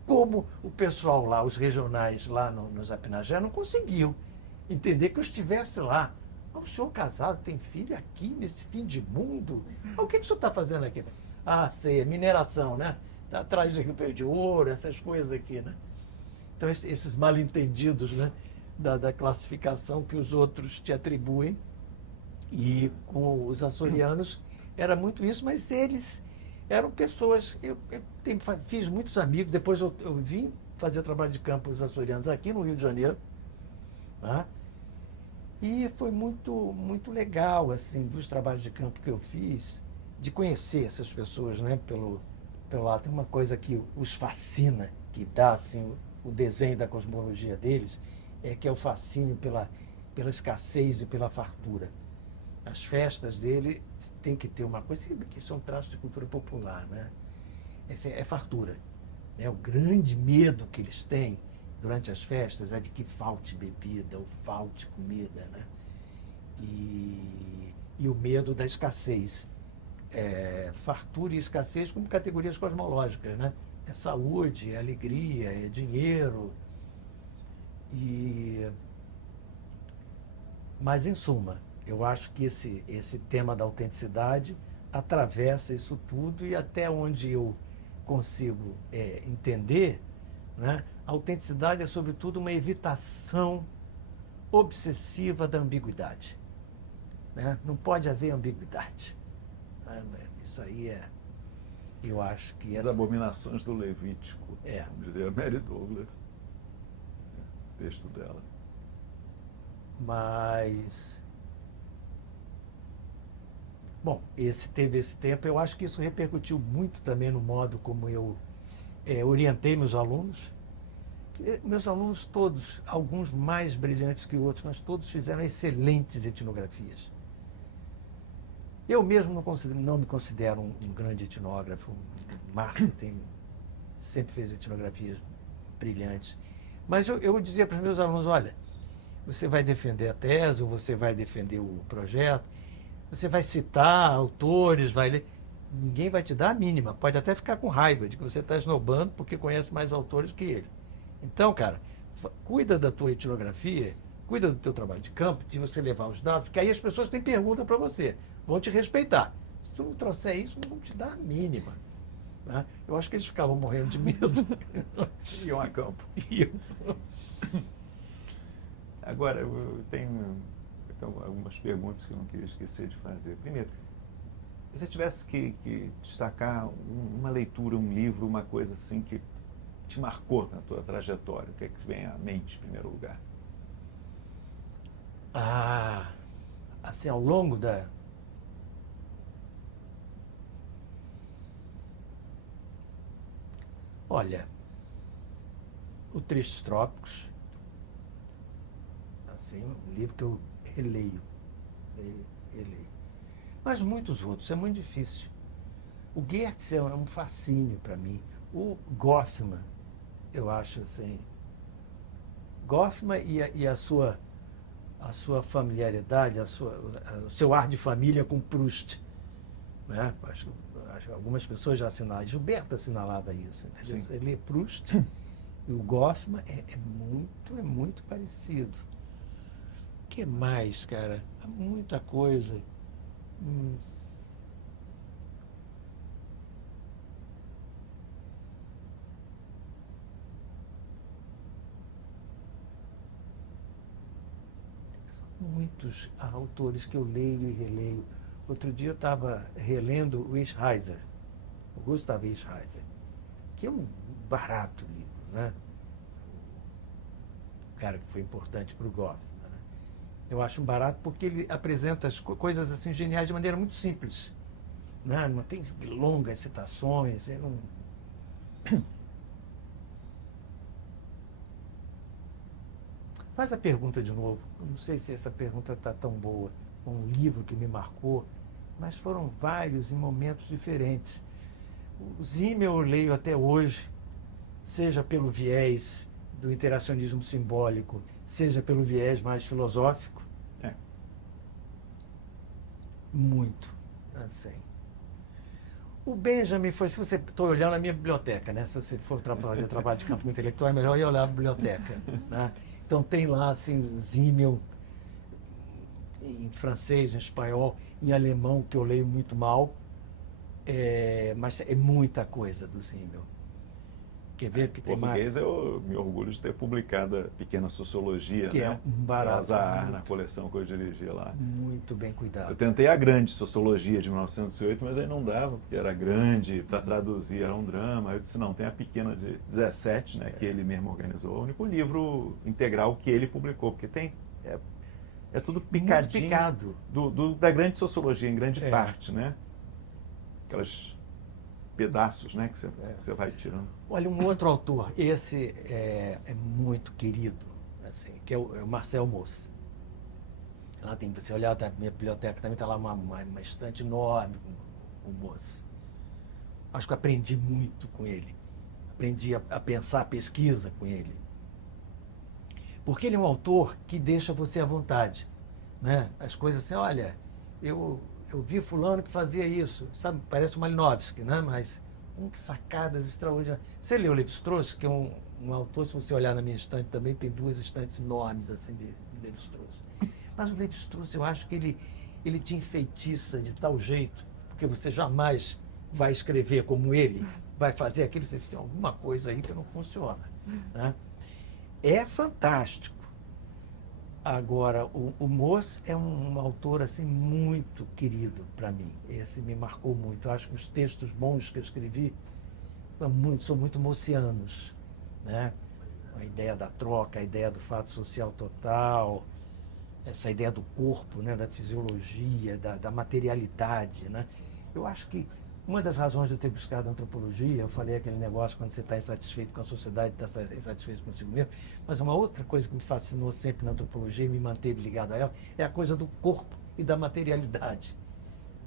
Como o pessoal lá, os regionais lá no Zapinajé, não conseguiu entender que eu estivesse lá. O senhor casado tem filho aqui, nesse fim de mundo? O que o senhor está fazendo aqui? Sei, é mineração, né? Está atrás de Rio de Ouro, essas coisas aqui, né? Então, esses mal-entendidos, né? Da classificação que os outros te atribuem. E com os açorianos era muito isso, mas eles eram pessoas. Fiz muitos amigos, depois eu vim fazer trabalho de campo com os açorianos aqui no Rio de Janeiro. Tá? E foi muito, muito legal, assim, dos trabalhos de campo que eu fiz, de conhecer essas pessoas, né, pelo lado. Tem uma coisa que os fascina, que dá, assim, o desenho da cosmologia deles, que é o fascínio pela escassez e pela fartura. As festas dele tem que ter uma coisa, que isso é um traço de cultura popular, né? É fartura. Né? O grande medo que eles têm durante as festas é de que falte bebida ou falte comida, né? E o medo da escassez. Fartura e escassez como categorias cosmológicas, né? É saúde, é alegria, é dinheiro. Mas, em suma, eu acho que esse tema da autenticidade atravessa isso tudo e até onde eu consigo entender, né, a autenticidade é, sobretudo, uma evitação obsessiva da ambiguidade. Né? Não pode haver ambiguidade. Né? Isso aí eu acho que... As abominações do Levítico, como diria Mary Douglas, texto dela. Mas... Bom, teve esse tempo, eu acho que isso repercutiu muito também no modo como eu orientei meus alunos. Meus alunos todos, alguns mais brilhantes que outros, mas todos fizeram excelentes etnografias. Eu mesmo não me considero um grande etnógrafo. Márcio sempre fez etnografias brilhantes. Mas eu dizia para os meus alunos, olha, você vai defender a tese, ou você vai defender o projeto, você vai citar autores, vai ler. Ninguém vai te dar a mínima. Pode até ficar com raiva de que você está esnobando porque conhece mais autores que ele. Então, cara, cuida da tua etnografia, cuida do teu trabalho de campo, de você levar os dados, porque aí as pessoas têm pergunta para você, vão te respeitar. Se tu não trouxer isso, não vão te dar a mínima. Né? Eu acho que eles ficavam morrendo de medo. Iam a campo. Agora, eu tenho algumas perguntas que eu não queria esquecer de fazer. Primeiro, se você tivesse que destacar uma leitura, um livro, uma coisa assim que te marcou na tua trajetória, o que é que vem à mente em primeiro lugar? Assim, ao longo da... Olha, o Tristes Trópicos, assim, um livro que eu releio. Mas muitos outros, é muito difícil. O Goethe é um fascínio para mim. O Goffman, eu acho assim... Goffman e a sua familiaridade, o seu ar de família com Proust. Né? Acho que algumas pessoas já assinalaram. Gilberto assinalava isso. Entendeu? Você lê Proust e o Goffman é muito parecido. O que mais, cara? Há muita coisa. Muitos autores que eu leio e releio. Outro dia eu estava relendo o Eschheiser, o Gustav Eschheiser, que é um barato livro, né? O cara que foi importante para o Goffman. Né? Eu acho um barato porque ele apresenta as coisas assim geniais de maneira muito simples. Né? Não tem longas citações. Faz a pergunta de novo. Eu não sei se essa pergunta está tão boa. Um livro que me marcou, mas foram vários em momentos diferentes. O Simmel eu leio até hoje, seja pelo viés do interacionismo simbólico, seja pelo viés mais filosófico. Muito, assim. O Benjamin foi, se você... Estou olhando a minha biblioteca, né? Se você for fazer trabalho de campo intelectual, é melhor ir olhar a biblioteca. Né? Então tem lá, assim, Simmel, em francês, em espanhol, em alemão, que eu leio muito mal, mas é muita coisa do Simmel. Quer ver que tem mais? Eu me orgulho de ter publicado a Pequena Sociologia, que né? é um barato. Azar, na coleção que eu dirigi lá. Muito bem cuidado. Eu tentei a grande Sociologia de 1908, mas aí não dava, porque era grande, para traduzir era um drama. Eu disse, não, tem a Pequena de 17, né, que ele mesmo organizou. O único livro integral que ele publicou, porque tem... É tudo picadinho. Picado. Da grande Sociologia, em grande parte, né? Aquelas pedaços, né, que você vai tirando. Olha, um outro autor, esse é muito querido, assim, que é o Marcel Mauss. Lá tem, você olhar, a minha biblioteca também está lá uma estante enorme com o Mauss. Acho que aprendi muito com ele. Aprendi a pensar a pesquisa com ele. Porque ele é um autor que deixa você à vontade. Né? As coisas assim, olha, eu vi fulano que fazia isso, sabe? Parece o Malinowski, né? Mas sacadas extraordinárias. Você leu Lévi-Strauss, que é um autor, se você olhar na minha estante também, tem 2 estantes enormes assim, de Lévi-Strauss. Mas o Lévi-Strauss, eu acho que ele te enfeitiça de tal jeito, porque você jamais vai escrever como ele, vai fazer aquilo, você tem alguma coisa aí que não funciona. Né? É fantástico. Agora, o Mauss é um autor assim, muito querido para mim. Esse me marcou muito. Eu acho que os textos bons que eu escrevi são muito maussianos. Né? A ideia da troca, a ideia do fato social total, essa ideia do corpo, né? Da fisiologia, da materialidade. Né? Eu acho que Uma das razões de eu ter buscado a antropologia, eu falei aquele negócio quando você está insatisfeito com a sociedade, está insatisfeito consigo mesmo, mas uma outra coisa que me fascinou sempre na antropologia e me manteve ligado a ela é a coisa do corpo e da materialidade.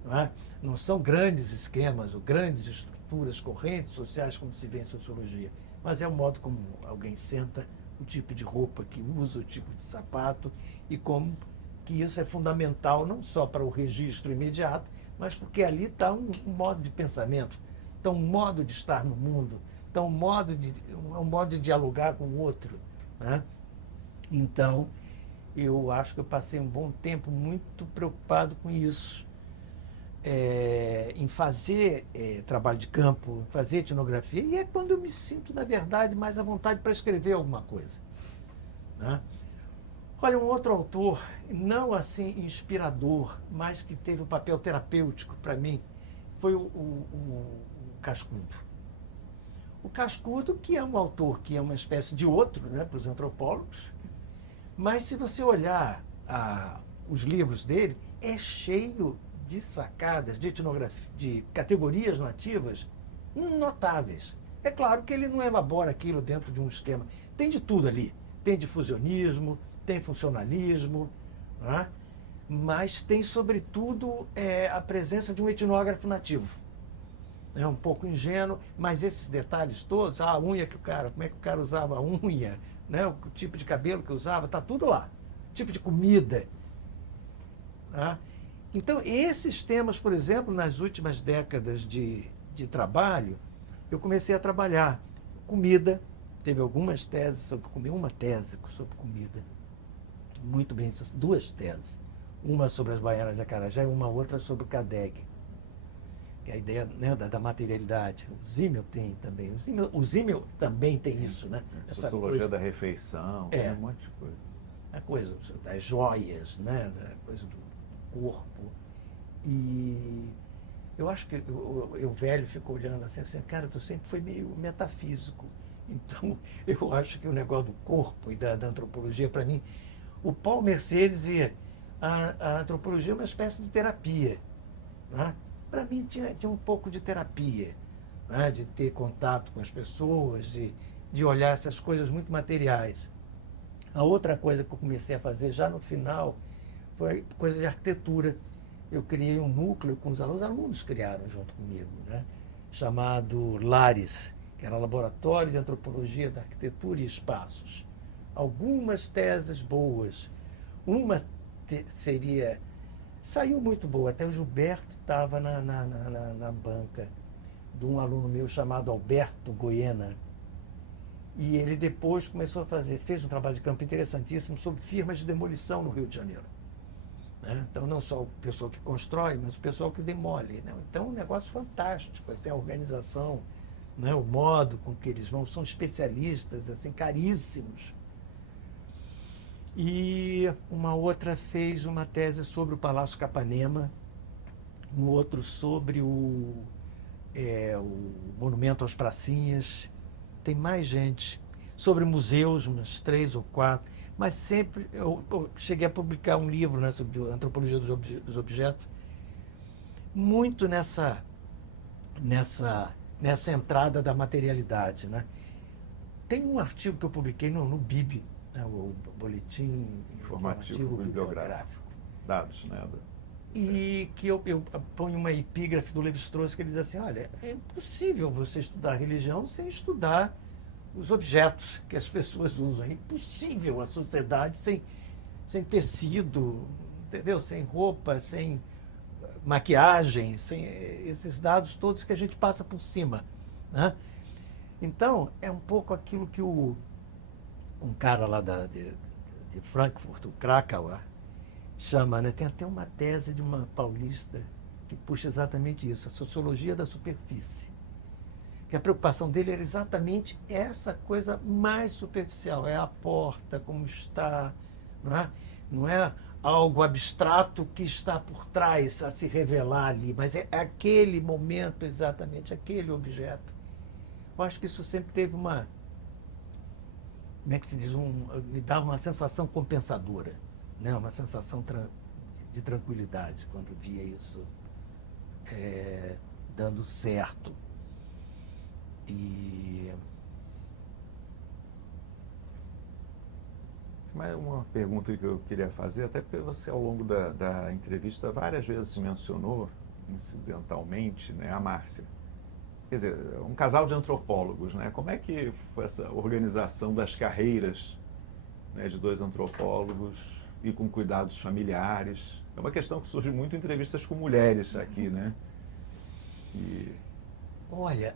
Não é? Não são grandes esquemas ou grandes estruturas, correntes sociais como se vê em sociologia, mas é o modo como alguém senta, o tipo de roupa que usa, o tipo de sapato e como que isso é fundamental não só para o registro imediato, mas porque ali está um modo de pensamento, está um modo de estar no mundo, está um modo de dialogar com o outro. Né? Então, eu acho que eu passei um bom tempo muito preocupado com isso, em fazer trabalho de campo, fazer etnografia, e é quando eu me sinto, na verdade, mais à vontade para escrever alguma coisa. Né? Olha, um outro autor, não assim inspirador, mas que teve um papel terapêutico para mim, foi o Cascudo. O Cascudo, que é um autor que é uma espécie de outro, né, para os antropólogos, mas se você olhar os livros dele, é cheio de sacadas, de etnografia, de categorias nativas notáveis. É claro que ele não elabora aquilo dentro de um esquema. Tem de tudo ali. Tem difusionismo, tem funcionalismo, né? Mas tem, sobretudo, a presença de um etnógrafo nativo. É um pouco ingênuo, mas esses detalhes todos, a unha que como é que o cara usava a unha, né? O tipo de cabelo que usava, está tudo lá. O tipo de comida. Né? Então, esses temas, por exemplo, nas últimas décadas de trabalho, eu comecei a trabalhar comida. Teve algumas teses sobre comida, uma tese sobre comida, muito bem, duas teses. Uma sobre as baianas de acarajé e uma outra sobre o Cadeg, que é a ideia, né, da materialidade. O Zimmel tem também. O Zimmel também tem isso, né? Essa sociologia da refeição, tem um monte de coisa. A coisa das joias, né? A coisa do corpo. E eu acho que eu velho fico olhando assim, cara, tu sempre foi meio metafísico. Então, eu acho que o negócio do corpo e da antropologia, para mim, o Paul Mercier dizia, a antropologia é uma espécie de terapia. Né? Para mim, tinha um pouco de terapia, né? De ter contato com as pessoas, de olhar essas coisas muito materiais. A outra coisa que eu comecei a fazer já no final foi coisa de arquitetura. Eu criei um núcleo com os alunos criaram junto comigo, né? Chamado LARES, que era Laboratório de Antropologia da Arquitetura e Espaços. Algumas teses boas. Uma saiu muito boa, até o Gilberto estava na banca de um aluno meu chamado Alberto Goiena. E ele depois começou fez um trabalho de campo interessantíssimo sobre firmas de demolição no Rio de Janeiro. Né? Então, não só o pessoal que constrói, mas o pessoal que demole. Né? Então, é um negócio fantástico, assim, a organização, né? O modo com que eles vão, são especialistas, assim, caríssimos. E uma outra fez uma tese sobre o Palácio Capanema, um outro sobre o Monumento aos Pracinhas. Tem mais gente. Sobre museus, umas 3 ou 4. Mas sempre eu cheguei a publicar um livro, né, sobre antropologia dos objetos, muito nessa entrada da materialidade. Né? Tem um artigo que eu publiquei no BIB, né, o Boletim Informativo Bibliográfico. Dados, né? E que eu ponho uma epígrafe do Levi-Strauss que ele diz assim, olha, é impossível você estudar religião sem estudar os objetos que as pessoas usam. É impossível a sociedade sem tecido, entendeu? Sem roupa, sem maquiagem, sem esses dados todos que a gente passa por cima. Né? Então, é um pouco aquilo que um cara lá de Frankfurt, o Krakauer, chama, né? Tem até uma tese de uma paulista que puxa exatamente isso, a sociologia da superfície. Que a preocupação dele era exatamente essa coisa mais superficial, é a porta, como está, não é? Não é algo abstrato que está por trás a se revelar ali, mas é aquele momento exatamente, aquele objeto. Eu acho que isso sempre teve como é que se diz, me dava uma sensação compensadora, né? Uma sensação de tranquilidade quando via isso dando certo. E Mas uma pergunta que eu queria fazer, até porque você ao longo da entrevista várias vezes mencionou, incidentalmente, né, a Márcia. Quer dizer, um casal de antropólogos, né? Como é que foi essa organização das carreiras, né, de dois antropólogos e com cuidados familiares? É uma questão que surge muito em entrevistas com mulheres aqui, né? E... olha,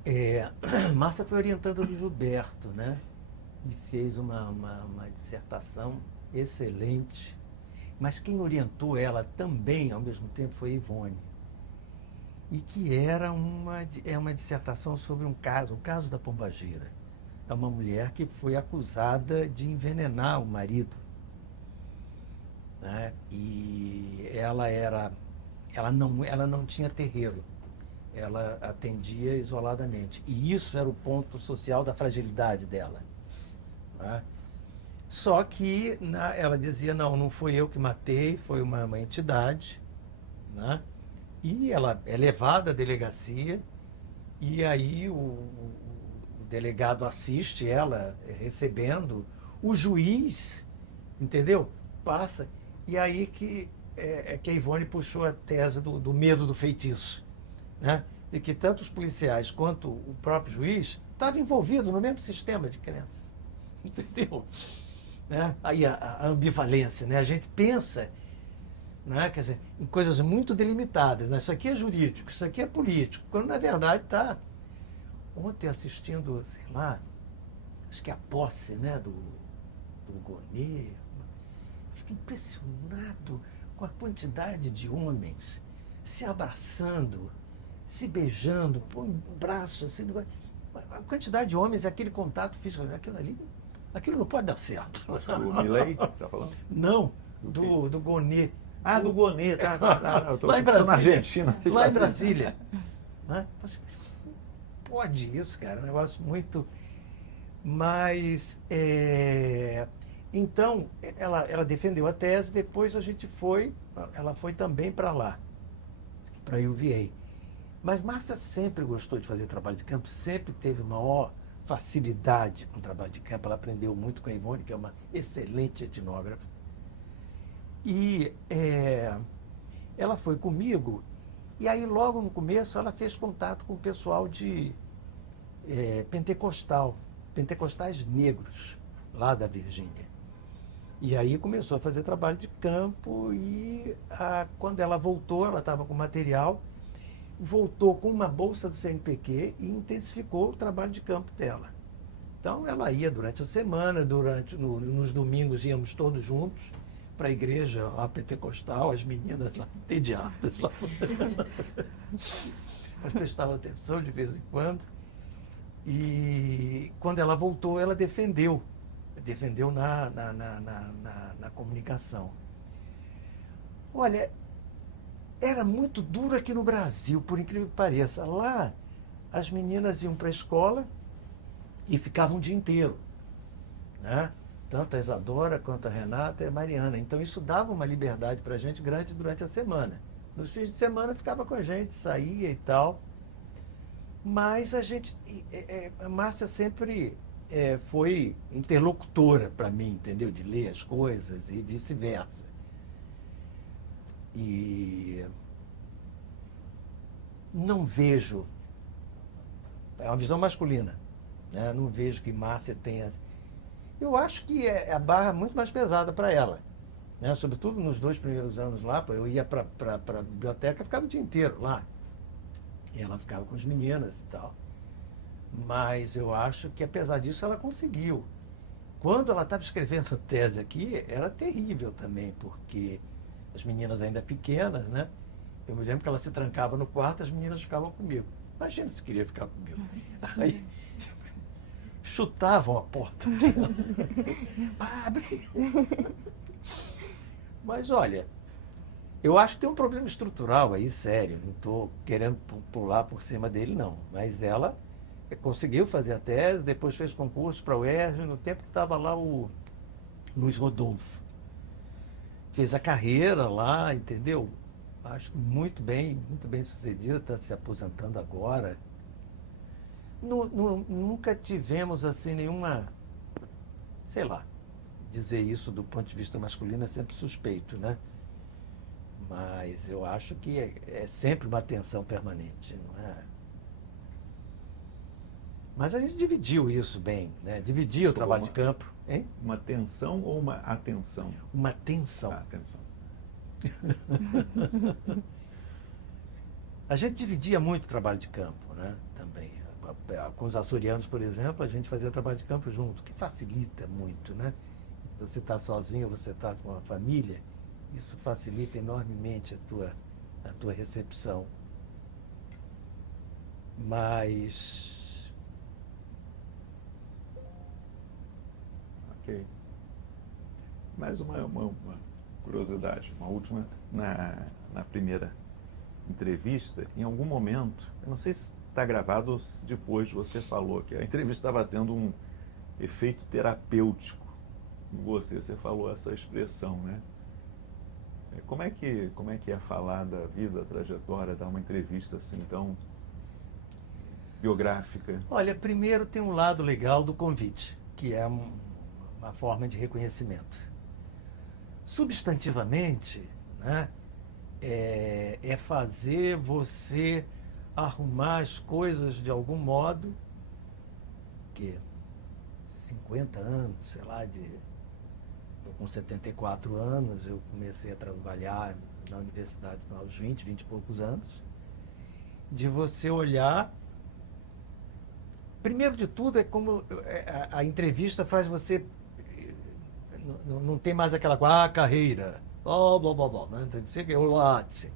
Márcia foi orientanda do Gilberto, né? E fez uma dissertação excelente. Mas quem orientou ela também, ao mesmo tempo, foi Ivone. E que era uma dissertação sobre o caso da Pombagira. É uma mulher que foi acusada de envenenar o marido, né? E ela não tinha terreiro. Ela atendia isoladamente. E isso era o ponto social da fragilidade dela, né? Só que ela dizia, não fui eu que matei, foi uma entidade, né? E ela é levada à delegacia, e aí o delegado assiste ela recebendo, o juiz, entendeu? Passa, e aí que a Ivone puxou a tese do medo do feitiço, né? De que tanto os policiais quanto o próprio juiz estavam envolvidos no mesmo sistema de crença, entendeu? Né? Aí a ambivalência, né? A gente pensa, né, quer dizer, em coisas muito delimitadas, né? Isso aqui é jurídico, isso aqui é político, quando na verdade está. Ontem assistindo, sei lá, acho que é a posse, né, do Gonê, fico impressionado com a quantidade de homens se abraçando, se beijando, põe um braço assim, a quantidade de homens, aquele contato físico, aquilo não pode dar certo. O Milei, você está falando? Não, do Gonê. Ah, do Gonê, tá. Eu tô Lá em Brasília. na Argentina. Lá em Brasília. Né? Pode isso, cara, é um negócio muito. Mas, então, ela defendeu a tese, depois ela foi também para lá, para a UVA. Mas Márcia sempre gostou de fazer trabalho de campo, sempre teve maior facilidade com o trabalho de campo. Ela aprendeu muito com a Ivone, que é uma excelente etnógrafa. E ela foi comigo, e aí logo no começo ela fez contato com o pessoal de pentecostais negros, lá da Virgínia. E aí começou a fazer trabalho de campo e quando ela voltou, ela estava com material, voltou com uma bolsa do CNPq e intensificou o trabalho de campo dela. Então ela ia durante a semana, nos domingos íamos todos juntos para a igreja lá pentecostal, as meninas lá entediadas lá. Mas prestavam atenção de vez em quando. E quando ela voltou, ela defendeu na comunicação. Olha, era muito duro aqui no Brasil, por incrível que pareça. Lá, as meninas iam para a escola e ficavam o dia inteiro, né? Tanto a Isadora quanto a Renata e a Mariana. Então isso dava uma liberdade para a gente grande durante a semana. Nos fins de semana ficava com a gente, saía e tal. Mas a Márcia sempre foi interlocutora para mim, entendeu? De ler as coisas e vice-versa. E não vejo, é uma visão masculina, né? Não vejo que Márcia tenha. Eu acho que a barra muito mais pesada para ela, né? Sobretudo nos 2 primeiros anos lá, eu ia para a biblioteca, ficava o dia inteiro lá. E ela ficava com as meninas e tal. Mas eu acho que, apesar disso, ela conseguiu. Quando ela estava escrevendo a tese aqui, era terrível também, porque as meninas ainda pequenas, né? Eu me lembro que ela se trancava no quarto, as meninas ficavam comigo. Imagina se queria ficar comigo. Aí chutavam a porta dela. Abre! Mas olha, eu acho que tem um problema estrutural aí, sério. Não estou querendo pular por cima dele, não. Mas ela conseguiu fazer a tese, depois fez concurso para a UERJ, no tempo que estava lá o Luiz Rodolfo. Fez a carreira lá, entendeu? acho que muito bem sucedido, está se aposentando agora. Nunca tivemos assim nenhuma, sei lá, dizer isso do ponto de vista masculino é sempre suspeito, né? Mas eu acho que é sempre uma tensão permanente, não é? Mas a gente dividiu isso bem, né? Dividia o trabalho de campo, hein? Uma tensão ou uma atenção? Uma tensão. Ah, atenção. A gente dividia muito o trabalho de campo, né? Também. Com os açorianos, por exemplo, a gente fazia trabalho de campo junto, que facilita muito, né? Você está sozinho, você está com a família, isso facilita enormemente a tua recepção. Mas Ok. Mais uma curiosidade, uma última. Na primeira entrevista, em algum momento, eu não sei se está gravado ou se depois você falou que a entrevista estava tendo um efeito terapêutico em você. Você falou essa expressão, né? Como é que é falar da vida, da trajetória, dar uma entrevista assim tão biográfica? olha, primeiro tem um lado legal do convite, que é uma forma de reconhecimento. Substantivamente, né, é fazer você arrumar as coisas de algum modo, que 50 anos, sei lá, tô com 74 anos, eu comecei a trabalhar na universidade aos 20 e poucos anos, de você olhar. Primeiro de tudo, é como a entrevista faz você. Não tem mais aquela coisa, carreira, blá, blá, blá, blá, né? O latte.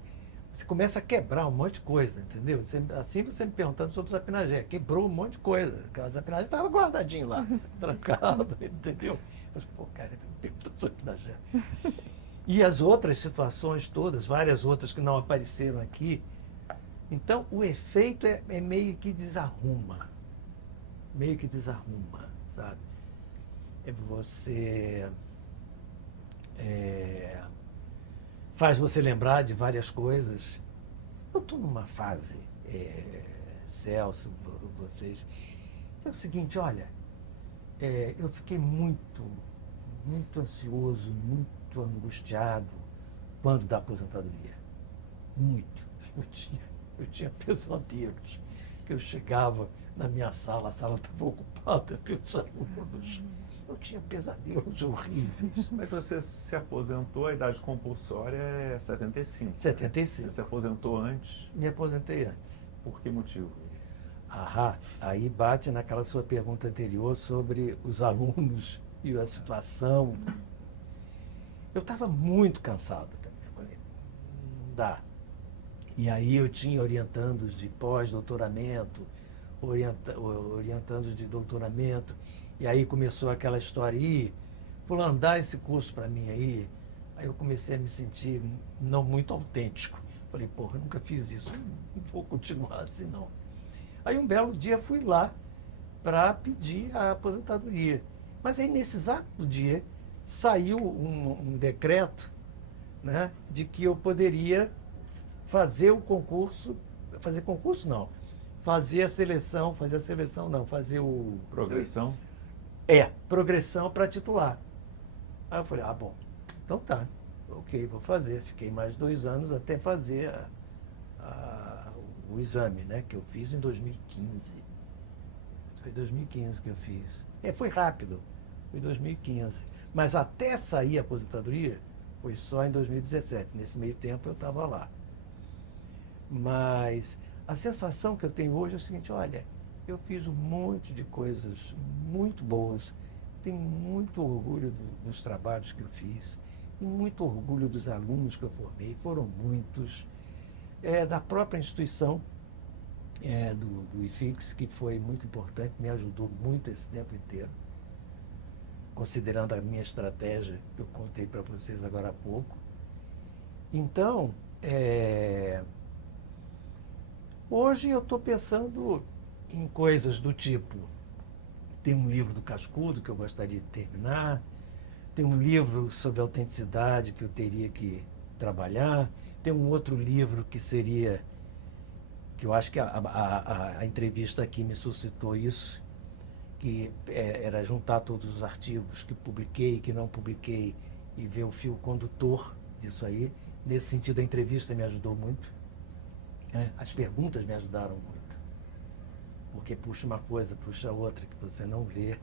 Você começa a quebrar um monte de coisa, entendeu? Assim você me perguntando sobre o Zapinagé. Quebrou um monte de coisa. O Zapinagé estava guardadinho lá, trancado, entendeu? Mas, pô, cara, eu pergunto sobre o Zapinagé. E as outras situações todas, várias outras que não apareceram aqui. Então, o efeito é meio que desarruma. Meio que desarruma, sabe? Você faz você lembrar de várias coisas. Eu estou numa fase, Celso, vocês. É o seguinte, olha, eu fiquei muito ansioso, muito angustiado quando da aposentadoria. Muito. Eu tinha pesadelos. Que eu chegava na minha sala, a sala estava ocupada pelos alunos. Eu tinha pesadelos horríveis. Mas você se aposentou, a idade compulsória é 75. 75. Você se aposentou antes? Me aposentei antes. Por que motivo? Aí bate naquela sua pergunta anterior sobre os alunos e a situação. Eu estava muito cansado também. Eu falei, não dá. E aí eu tinha orientandos de pós-doutoramento, orientandos de doutoramento. E aí começou aquela história, fulano, dá esse curso para mim aí. Aí eu comecei a me sentir não muito autêntico. Falei, porra, eu nunca fiz isso, não vou continuar assim não. Aí um belo dia fui lá para pedir a aposentadoria. Mas aí nesse exato dia saiu um decreto, né, de que eu poderia fazer a seleção, fazer o... Progressão? Progressão para titular. Aí eu falei, bom, então tá, ok, vou fazer. Fiquei mais 2 anos até fazer o exame, né, que eu fiz em 2015. Foi 2015 que eu fiz. Foi rápido, foi 2015. Mas até sair a aposentadoria, foi só em 2017. Nesse meio tempo eu estava lá. Mas a sensação que eu tenho hoje é o seguinte, olha, eu fiz um monte de coisas muito boas, tenho muito orgulho dos trabalhos que eu fiz, tenho muito orgulho dos alunos que eu formei, foram muitos, da própria instituição, do IFIX, que foi muito importante, me ajudou muito esse tempo inteiro, considerando a minha estratégia, que eu contei para vocês agora há pouco. Então, hoje eu estou pensando em coisas do tipo, tem um livro do Cascudo que eu gostaria de terminar, tem um livro sobre autenticidade que eu teria que trabalhar. Tem um outro livro que seria, que eu acho que a entrevista aqui me suscitou isso, que era juntar todos os artigos que publiquei, que não publiquei, e ver o fio condutor disso aí. Nesse sentido, a entrevista me ajudou muito, né? As perguntas me ajudaram muito, porque puxa uma coisa, puxa outra, que você não vê.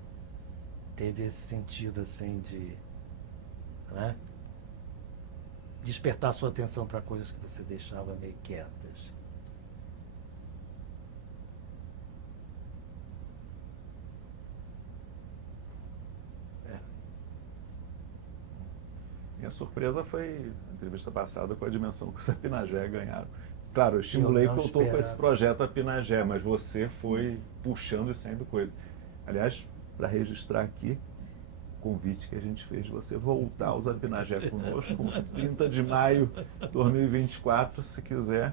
Teve esse sentido assim de, né, despertar sua atenção para coisas que você deixava meio quietas. Minha surpresa foi a entrevista passada com a dimensão que os Apinagé ganharam. Claro, eu estimulei que eu estou com esse projeto Apinagé, mas você foi puxando e saindo coisa. Aliás, para registrar aqui, o convite que a gente fez de você voltar aos Apinagé conosco, 30 de maio de 2024, se quiser.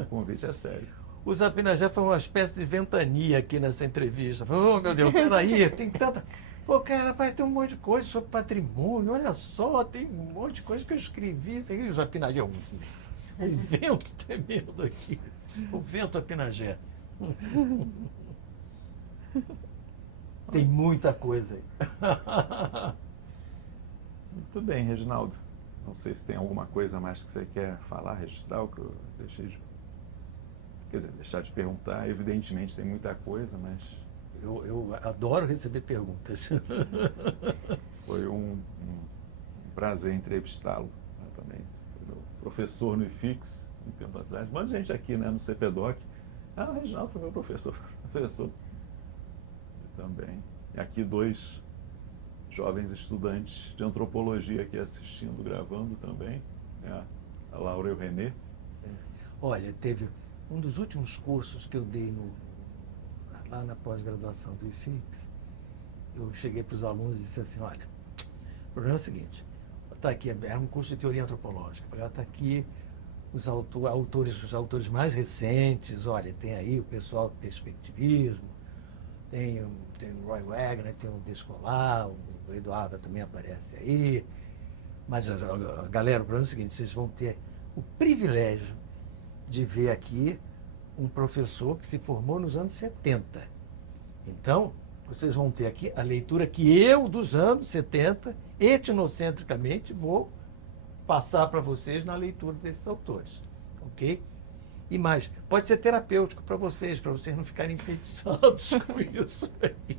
O convite é sério. Os Apinagé foi uma espécie de ventania aqui nessa entrevista. Oh, meu Deus, peraí, tem tanta... Pô, cara, vai ter um monte de coisa sobre patrimônio, olha só, tem um monte de coisa que eu escrevi. E os Apinagé, um vento tremendo aqui. O vento Apinagé. Tem muita coisa aí. Muito bem, Reginaldo. Não sei se tem alguma coisa mais que você quer falar, registrar, o que eu deixei de... Quer dizer, deixar de perguntar. Evidentemente tem muita coisa, mas... Eu adoro receber perguntas. Foi um prazer entrevistá-lo, né, também. Foi meu professor no IFIX, um tempo atrás. Um monte de gente aqui, né, no CPDOC. Ah, o Reginaldo foi meu professor. Também. E aqui 2 jovens estudantes de antropologia aqui assistindo, gravando também. Né, a Laura e o Renê. Olha, teve um dos últimos cursos que eu dei lá na pós-graduação do IFIX. Eu cheguei para os alunos e disse assim, olha, o problema é o seguinte, está aqui, era um curso de teoria antropológica, está aqui os autores mais recentes, olha, tem aí o pessoal do perspectivismo, tem o Roy Wagner, tem o Descolar, o Eduardo também aparece aí, mas galera, o problema é o seguinte, vocês vão ter o privilégio de ver aqui um professor que se formou nos anos 70. Então, vocês vão ter aqui a leitura que eu, dos anos 70, etnocentricamente, vou passar para vocês na leitura desses autores. Ok? E mais, pode ser terapêutico para vocês não ficarem enfeitiçados com isso aí.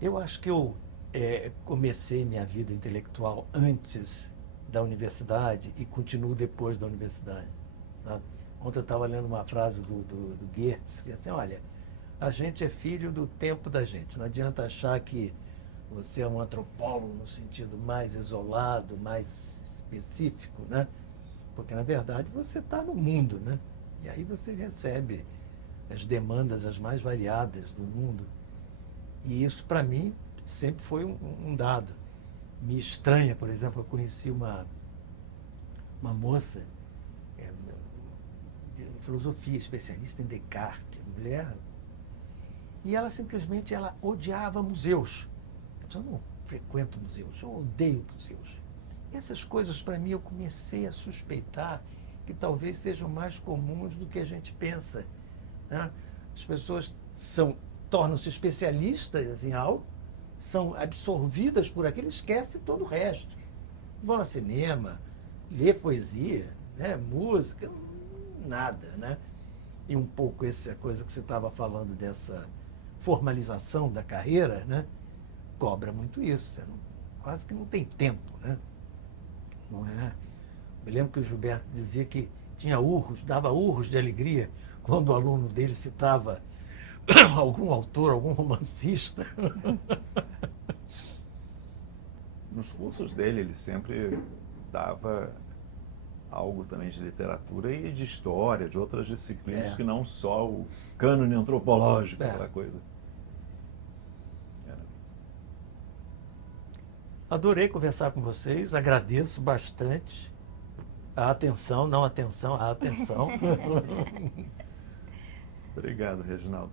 Eu acho que eu comecei minha vida intelectual antes da universidade e continuo depois da universidade, sabe? Ontem eu estava lendo uma frase do Goethe, que é assim, olha, a gente é filho do tempo da gente, não adianta achar que você é um antropólogo no sentido mais isolado, mais específico, né? Porque, na verdade, você está no mundo, né? E aí você recebe as demandas as mais variadas do mundo. E isso, para mim, sempre foi um dado. Me estranha, por exemplo, eu conheci uma moça de filosofia, especialista em Descartes, mulher, e ela simplesmente odiava museus. Eu não frequento museus, eu odeio museus. Essas coisas, para mim, eu comecei a suspeitar que talvez sejam mais comuns do que a gente pensa, né? As pessoas tornam-se especialistas em algo, são absorvidas por aquilo, esquecem todo o resto. Vão ao cinema, lê poesia, né, música, nada, né? E um pouco essa coisa que você estava falando dessa formalização da carreira, né, cobra muito isso. Você quase que não tem tempo, né? Não é? Me lembro que o Gilberto dizia que tinha dava urros de alegria quando o aluno dele citava algum autor, algum romancista. Nos cursos dele, ele sempre dava algo também de literatura e de história, de outras disciplinas, que não só o cânone antropológico, aquela coisa. Adorei conversar com vocês, agradeço bastante a atenção, não a atenção, a atenção. Obrigado, Reginaldo.